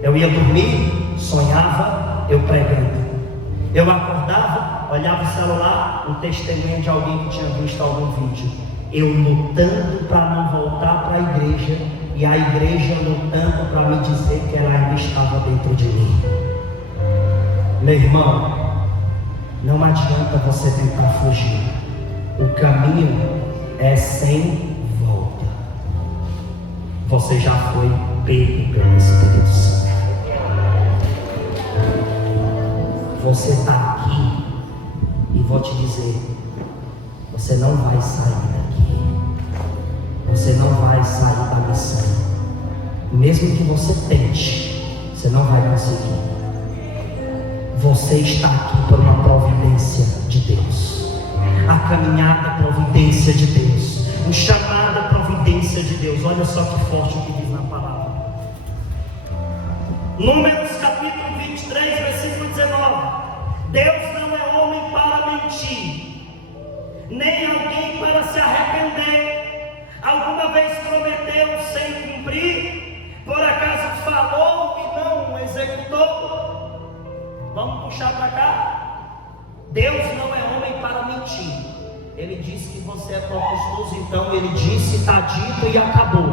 Eu ia dormir, sonhava, eu pregando. Eu acordava, olhava o celular, um testemunho de alguém que tinha visto algum vídeo. Eu lutando para não voltar para a igreja, e a igreja lutando para me dizer que ela ainda estava dentro de mim. Meu irmão, não adianta você tentar fugir. O caminho é sem volta. Você já foi pego pelo Espírito Santo. Você está aqui, e vou te dizer: você não vai sair daqui. Você não vai sair da missão. Mesmo que você tente, você não vai conseguir. Você está aqui por uma providência de Deus. A caminhada é providência de Deus. O chamado é providência de Deus. Olha só que forte o que diz na palavra. Números capítulo 23, versículo 19. Deus não é homem para mentir, nem alguém para se arrepender. Alguma vez prometeu prometeu sem cumprir? Por acaso falou e não executou? Vamos puxar para cá? Deus não é homem para mentir. Ele disse que você é tortuoso, então ele disse, está dito e acabou.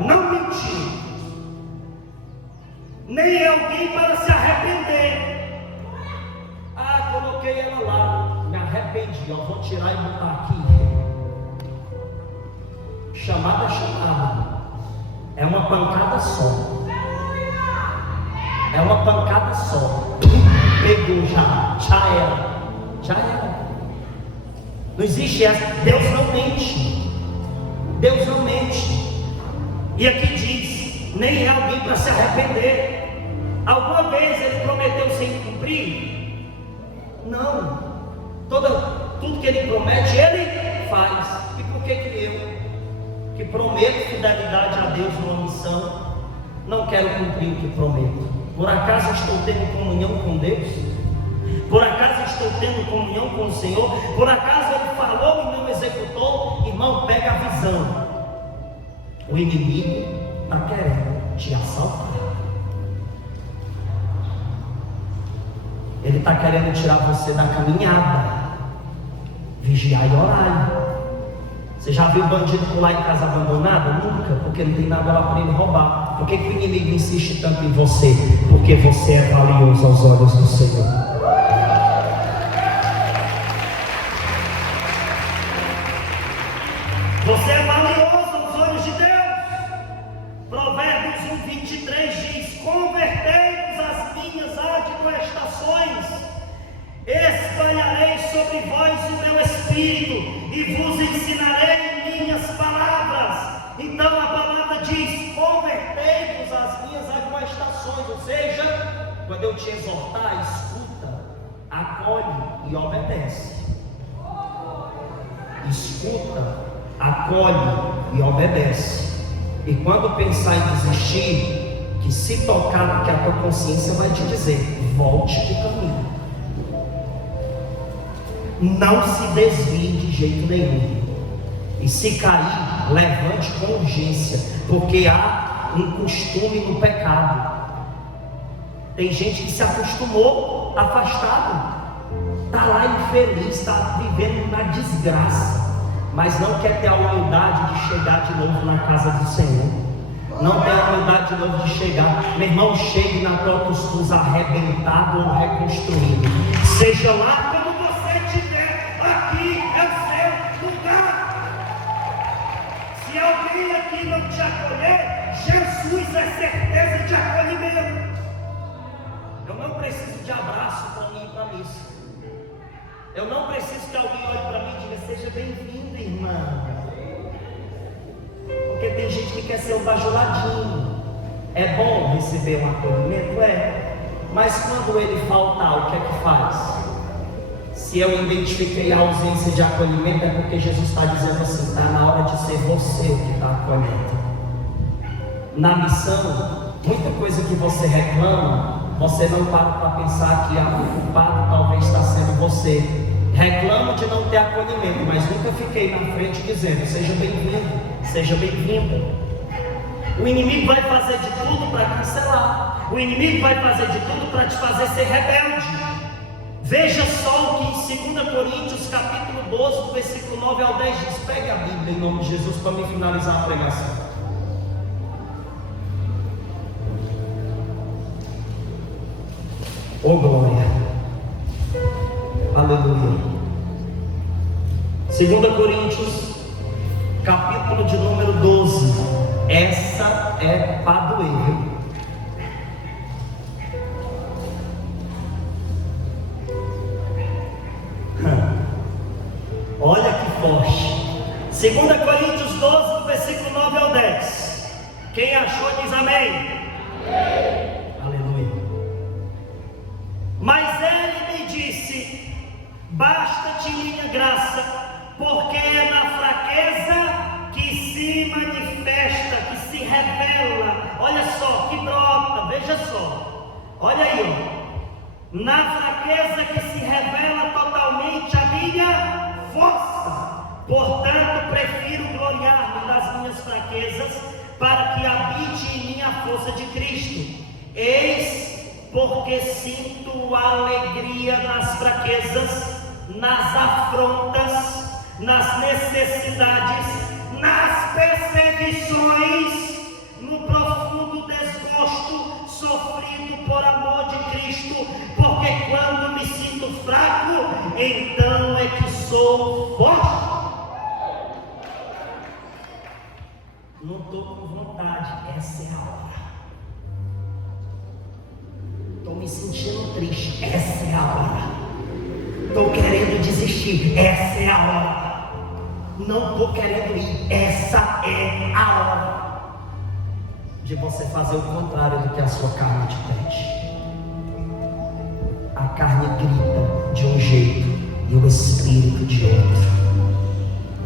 Não mentiu. Nem é alguém para se arrepender. Ah, coloquei ela lá, me arrependi, eu vou tirar e botar aqui. Chamada é chamada. É uma pancada só. É uma pancada só. Pegou já era. Já era. Não existe essa. Deus não mente. Deus não mente. E aqui diz, nem é alguém para se arrepender. Alguma vez ele prometeu sem cumprir? Não. Tudo que ele promete, ele faz. E por que eu, que prometo fidelidade a Deus numa missão, não quero cumprir o que prometo? Por acaso estou tendo comunhão com Deus? Por acaso estou tendo comunhão com o Senhor? Por acaso ele falou e não executou? Irmão, pega a visão. O inimigo está querendo te assaltar. Ele está querendo tirar você da caminhada. Vigiar e orar. Você já viu bandido pular em casa abandonada? Nunca, porque não tem nada lá para ele roubar. Por que o inimigo insiste tanto em você? Porque você é valioso aos olhos do Senhor. Você é valioso aos olhos de Deus. Provérbios 1:23 diz: convertei-vos às minhas admoestações, espalharei sobre vós o meu espírito e vos ensinarei minhas palavras. Então a palavra diz: convertei-vos às minhas admoestações. Ou seja, quando eu te exortar, escuta, acolhe e obedece. Escuta, acolhe e obedece. E quando pensar em desistir, que se tocar, porque a tua consciência vai te dizer, volte de caminho. Não se desvie de jeito nenhum. E se cair, levante com urgência, porque há um costume no pecado. Tem gente que se acostumou, afastado, está lá infeliz, está vivendo na desgraça, mas não quer ter a humildade de chegar de novo na casa do Senhor. Não tem a humildade de novo de chegar. Meu irmão, chegue na tua cuscuz arrebentado ou reconstruído. Seja lá como você estiver, aqui é o seu lugar. Se alguém aqui não te acolher, Jesus é certeza de acolhimento. Eu não preciso de abraço para mim e para missa. Eu não preciso que alguém olhe para mim e diga: seja bem-vindo, irmã. Porque tem gente que quer ser o bajuladinho. É bom receber um acolhimento? É. Mas quando ele faltar, o que é que faz? Se eu identifiquei a ausência de acolhimento, é porque Jesus está dizendo assim: está na hora de ser você o que está acolhendo. Na missão, muita coisa que você reclama, você não para para pensar que o culpado talvez está sendo você. Reclamo de não ter acolhimento, mas nunca fiquei na frente dizendo: seja bem-vindo, seja bem-vinda. O inimigo vai fazer de tudo para cancelar. O inimigo vai fazer de tudo para te fazer ser rebelde. Veja só o que em 2 Coríntios capítulo 12, do versículo 9 ao 10 diz. Pegue a Bíblia em nome de Jesus para me finalizar a pregação. Oh glória, aleluia. 2 Coríntios capítulo de número 12. Essa é para doer. Olha que forte. 2 Coríntios 12, do versículo 9 ao 10. Quem achou diz amém. Amém. Aleluia. Mas ele me disse: basta-te minha graça, porque é na fraqueza que se manifesta, que se revela. Olha só, que brota, veja só. Olha aí, ó. Na fraqueza que se revela totalmente a minha força. Portanto, prefiro gloriar-me das minhas minhas fraquezas, para que habite em mim a força de Cristo. Eis porque sinto alegria nas fraquezas, nas afrontas, nas necessidades, nas perseguições, no profundo desgosto sofrido por amor de Cristo, porque quando me sinto fraco, então é que sou forte. Não estou com vontade, essa é a hora. Estou me sentindo triste, essa é a hora. Estou querendo desistir, essa é a hora. Não estou querendo ir, essa é a hora de você fazer o contrário do que a sua carne te pede. A carne grita de um jeito e o espírito de outro.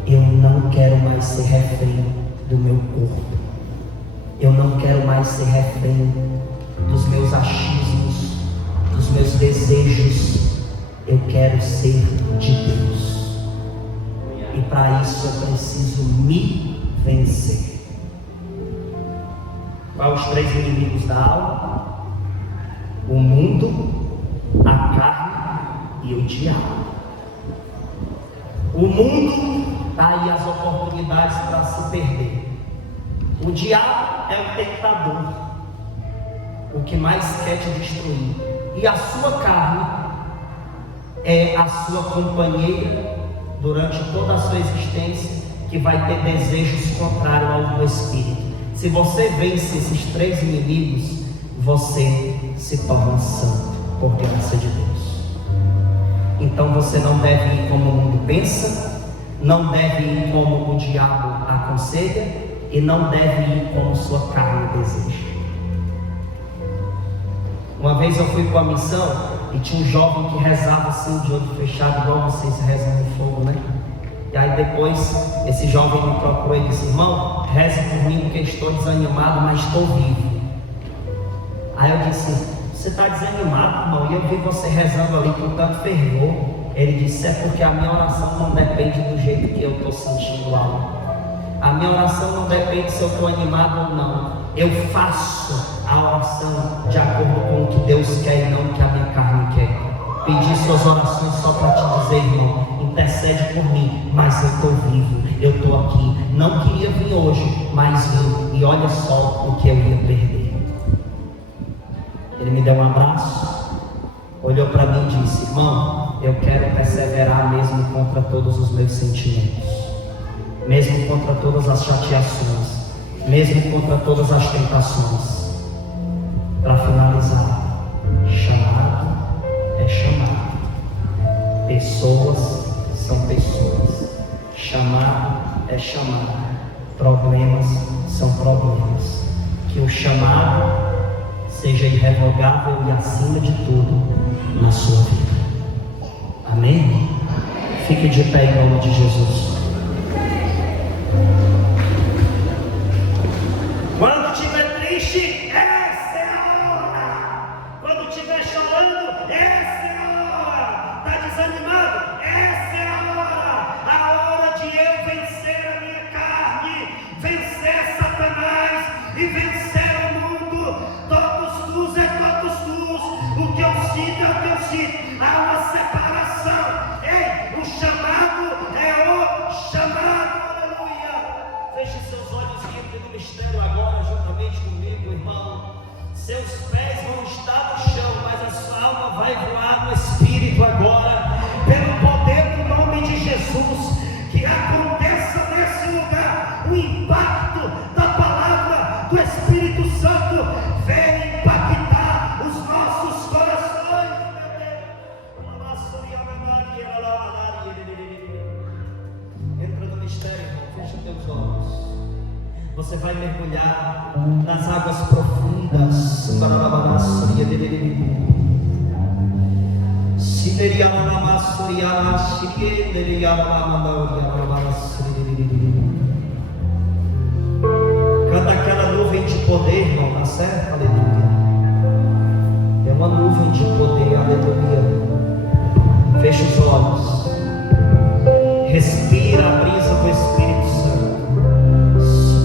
Eu não quero mais ser refém do meu corpo. Eu não quero mais ser refém dos meus achismos, dos meus desejos. Eu quero ser de Deus. E para isso eu preciso me vencer. Quais os 3 inimigos da alma? O mundo, a carne e o diabo. O mundo dá aí as oportunidades para se perder. O diabo é o tentador, o que mais quer te destruir. E a sua carne é a sua companheira durante toda a sua existência, que vai ter desejos contrários ao do espírito. Se você vence esses 3 inimigos, você se torna santo por graça de Deus. Então você não deve ir como o mundo pensa, não deve ir como o diabo aconselha, e não deve ir como sua carne deseja. Uma vez eu fui para uma missão e tinha um jovem que rezava assim de olho fechado, igual vocês rezam no fogo, né? E aí depois esse jovem me procurou e disse: irmão, reze por mim porque estou desanimado, mas estou vivo. Aí eu disse: você está desanimado, irmão? E eu vi você rezando ali com tanto fervor. Ele disse: é porque a minha oração não depende do jeito que eu estou sentindo algo. A minha oração não depende se eu estou animado ou não. Eu faço a oração de acordo com o que Deus quer e não o que a minha carne quer. Pedi suas orações só para te dizer, irmão, intercede por mim, mas eu estou vivo, eu estou aqui. Não queria vir hoje, mas vim, e olha só o que eu ia perder. Ele me deu um abraço, olhou para mim e disse: irmão, eu quero perseverar mesmo contra todos os meus sentimentos, mesmo contra todas as chateações, mesmo contra todas as tentações. Para finalizar, chamado é chamado, pessoas são pessoas, chamado é chamado, problemas são problemas. Que o chamado seja irrevogável e acima de tudo na sua vida. Amém? Fique de pé em nome de Jesus. Quando estiver triste, essa é a hora. Quando estiver chorando, essa é a hora. Está desanimado? Essa é a hora. A hora de eu vencer a minha carne, vencer Satanás e vencer o mundo. Todos tus é todos tus. O que eu sinto é o que eu sinto. Há uma separação. Ei, o chamado é o chamado. Feche seus olhos e entre no mistério agora, juntamente comigo, irmão. Seus pés vão estar no chão, mas a sua alma vai voar no Espírito agora. Pelo poder do nome de Jesus, que aconteça nesse lugar o impacto da palavra do Espírito Santo. Venha impactar os nossos corações, Entra no mistério, irmão. Fecha teus olhos. Você vai mergulhar nas águas profundas. Cada nuvem de poder, irmão, tá certo? Aleluia. É uma nuvem de poder, aleluia. Feche os olhos. Respira a brisa do Espírito Santo.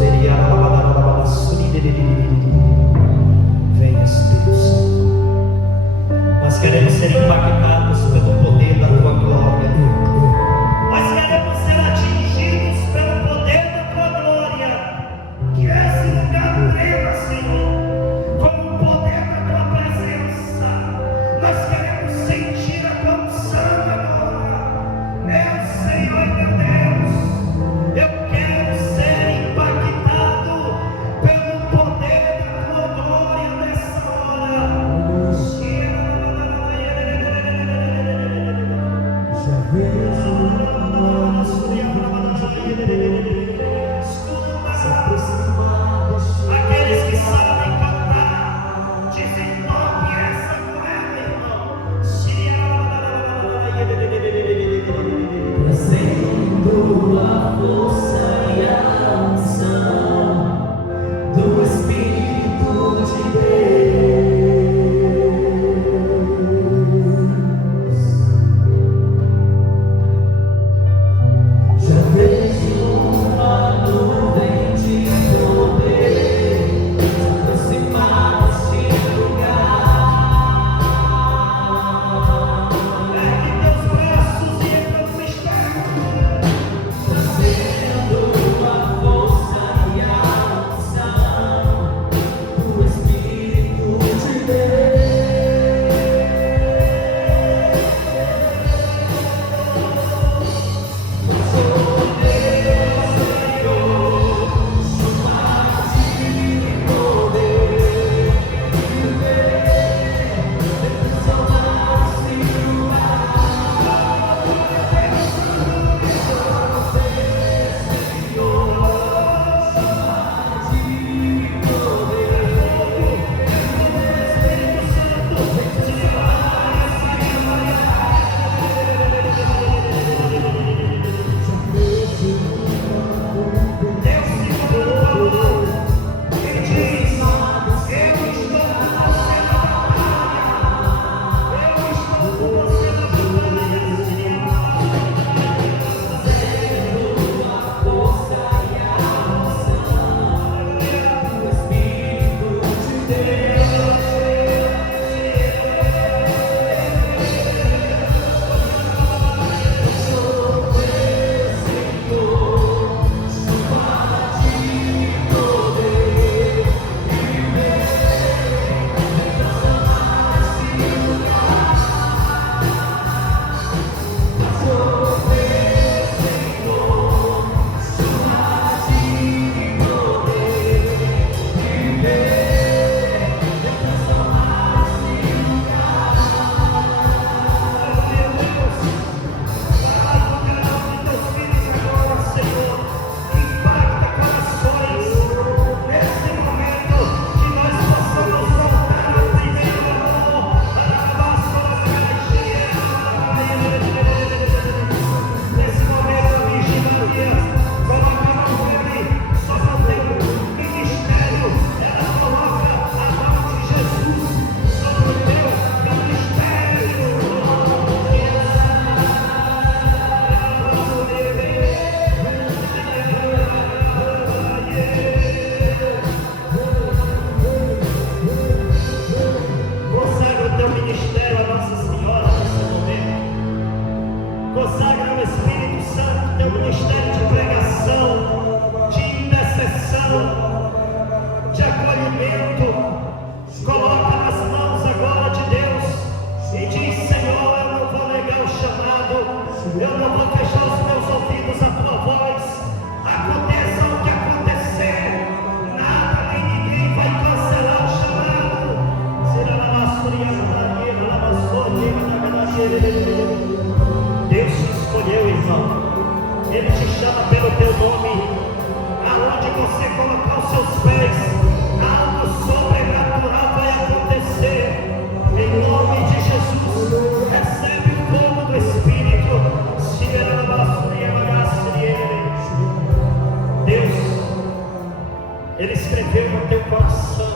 Ele escreveu no teu coração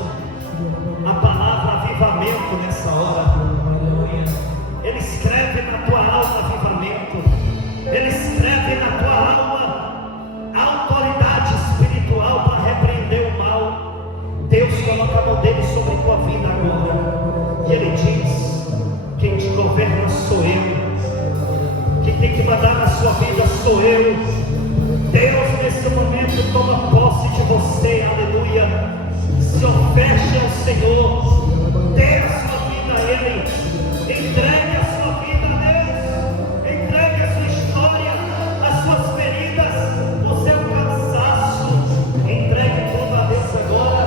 a palavra avivamento nessa hora. Ele escreve na tua alma avivamento. Ele escreve na tua alma a autoridade espiritual para repreender o mal. Deus coloca a mão dele sobre a tua vida agora. E ele diz: quem te governa sou eu. Quem tem que mandar na sua vida sou eu. Deus nesse momento toma posse de você, aleluia. Se oferece ao Senhor, dê a sua vida a Ele, entregue a sua vida a Deus, entregue a sua história, as suas feridas, o seu cansaço, entregue tudo a Deus agora,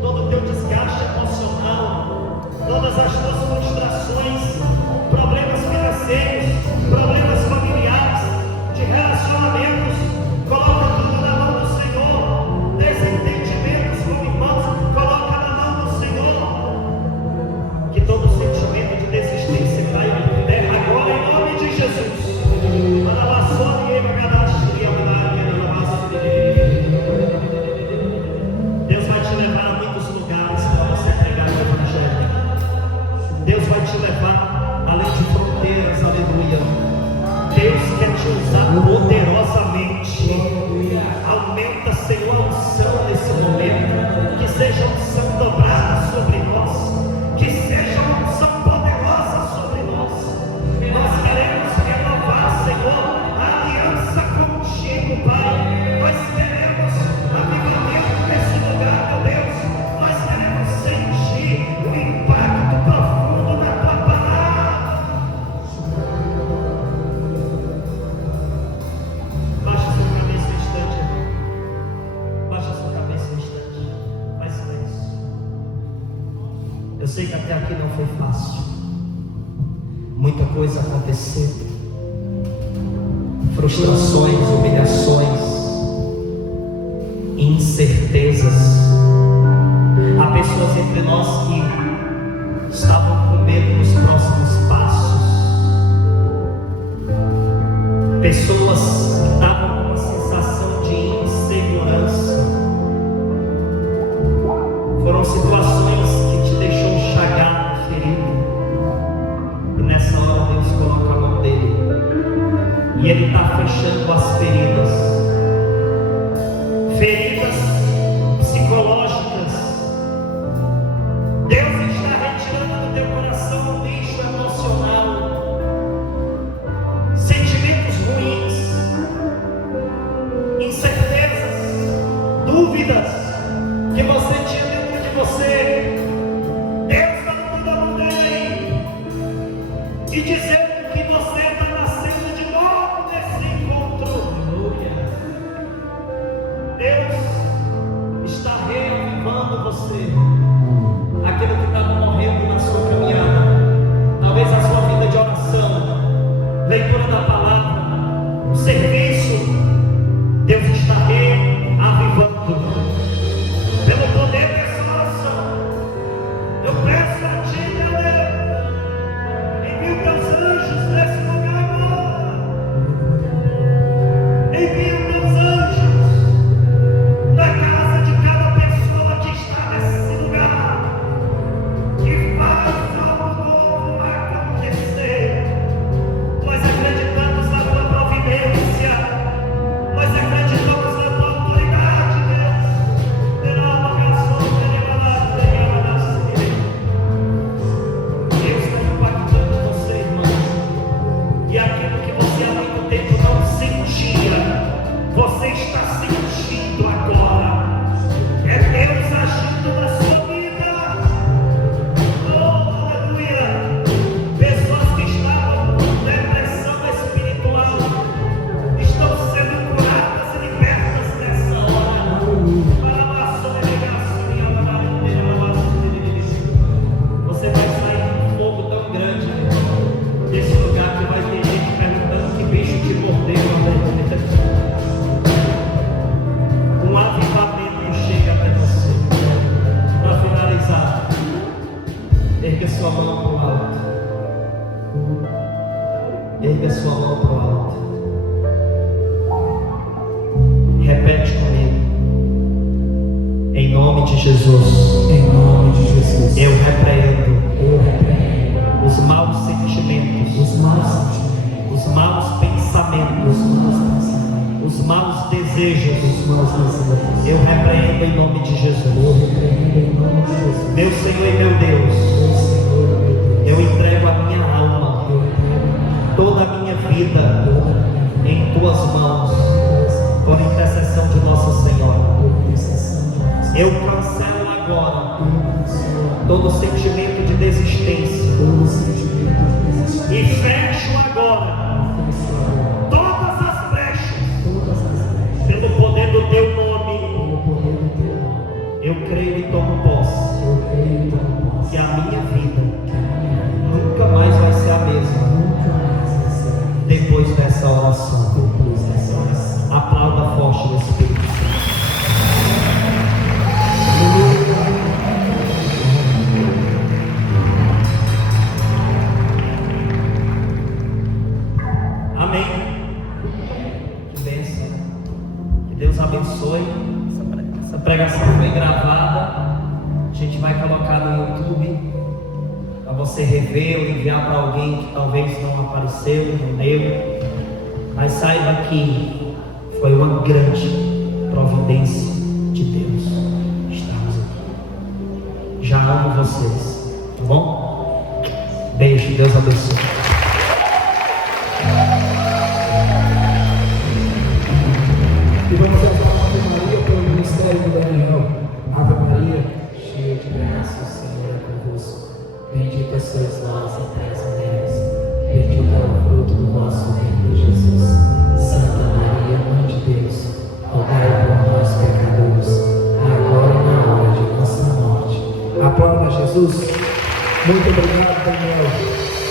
todo o teu desgaste emocional, todas as tuas frustrações, problemas financeiros, problemas familiares, de relacionamentos. Coloca tudo na mão do Senhor. Desentendimentos com irmãos, coloca na mão do Senhor. Que todo sentimento de desistência caia por terra agora em nome de Jesus. Deus vai te levar a muitos lugares para você pregar o Evangelho. Deus vai te levar além de fronteiras, aleluia. Deus quer te usar poderosamente. Aumenta, Senhor, a unção nesse momento. Que seja unção dobrada sobre nós. Que seja uma unção poderosa sobre nós. Nós queremos renovar, Senhor, a aliança contigo, Pai. Nós queremos avivamento nesse lugar, meu Deus. Nós queremos sentir o impacto profundo da tua palavra. Baixa sua cabeça um instante. Baixa sua cabeça um instante. Faz silêncio. Eu sei que até aqui não foi fácil. Muita coisa aconteceu. Frustrações, humilhações, incertezas. Há pessoas entre nós que estavam com medo dos próximos passos. Pessoas que estavam com uma sensação de insegurança. Foram situações que te deixou chagado, ferido. E nessa hora Deus coloca a mão dele. E Ele está fechando as feridas. Feridas psicológicas. Deus está retirando do teu coração o lixo emocional. Sentimentos ruins. Incertezas. Dúvidas que você tinha dentro de você. Deus está dando a mão dele aí. E dizendo que você está nascendo de novo nesse encontro. Deus está reavivando você. Aquilo que estava morrendo na sua caminhada. Talvez a sua vida de oração, leitura da palavra, o serviço. Deus está reavivando. Pelo poder dessa oração, eu peço a ti, meu Deus, envia teus anjos nesse lugar agora. Envia teus anjos na casa de cada pessoa que está nesse lugar. Que faz algo novo acontecer. Nós acreditamos Em nome de Jesus. Em nome de Jesus. Eu repreendo Eu os maus sentimentos, os maus sentimentos, os maus pensamentos, os maus desejos. os maus desejos. Eu repreendo em nome de Eu Jesus. repreendo em nome de Jesus. Meu Senhor e meu Deus, Meu Senhor, meu Deus. eu entrego a minha alma, Eu entrego toda a minha vida toda a minha vida em tuas mãos, em por intercessão de Nossa Senhora. por intercessão de Nossa Eu cancelo agora Senhora. todo sentimento de desistência Todo sentimento de desistência. e fecho agora todas as brechas Todas as leis. pelo poder do teu nome. Pelo poder do teu nome. Eu creio e tomo posse Eu creio e tomo posse que a minha vida que a minha vida nunca mais vai ser a mesma nunca mais vai ser a mesma depois dessa oração. depois dessa oração. Aplauda forte o Espírito Santo. Amém. Que bênção. Que Deus abençoe. Essa pregação foi gravada. A gente vai colocar no YouTube para você rever ou enviar para alguém que talvez não apareceu, não deu. Mas saiba que foi uma grande providência de Deus estarmos aqui. Já amo vocês, tá bom? Beijo, Deus abençoe. E vamos rezar a Ave Maria pelo ministério do Daniel. Ave Maria, cheia de graça, o Senhor é convosco. Bendita sois vós entre as mulheres. Bendito é o fruto do vosso ventre, Jesus. Santa Maria, Mãe de Deus, rogai por nós, pecadores, agora e na hora de nossa morte. Aplauda Jesus. Muito obrigado, Daniel.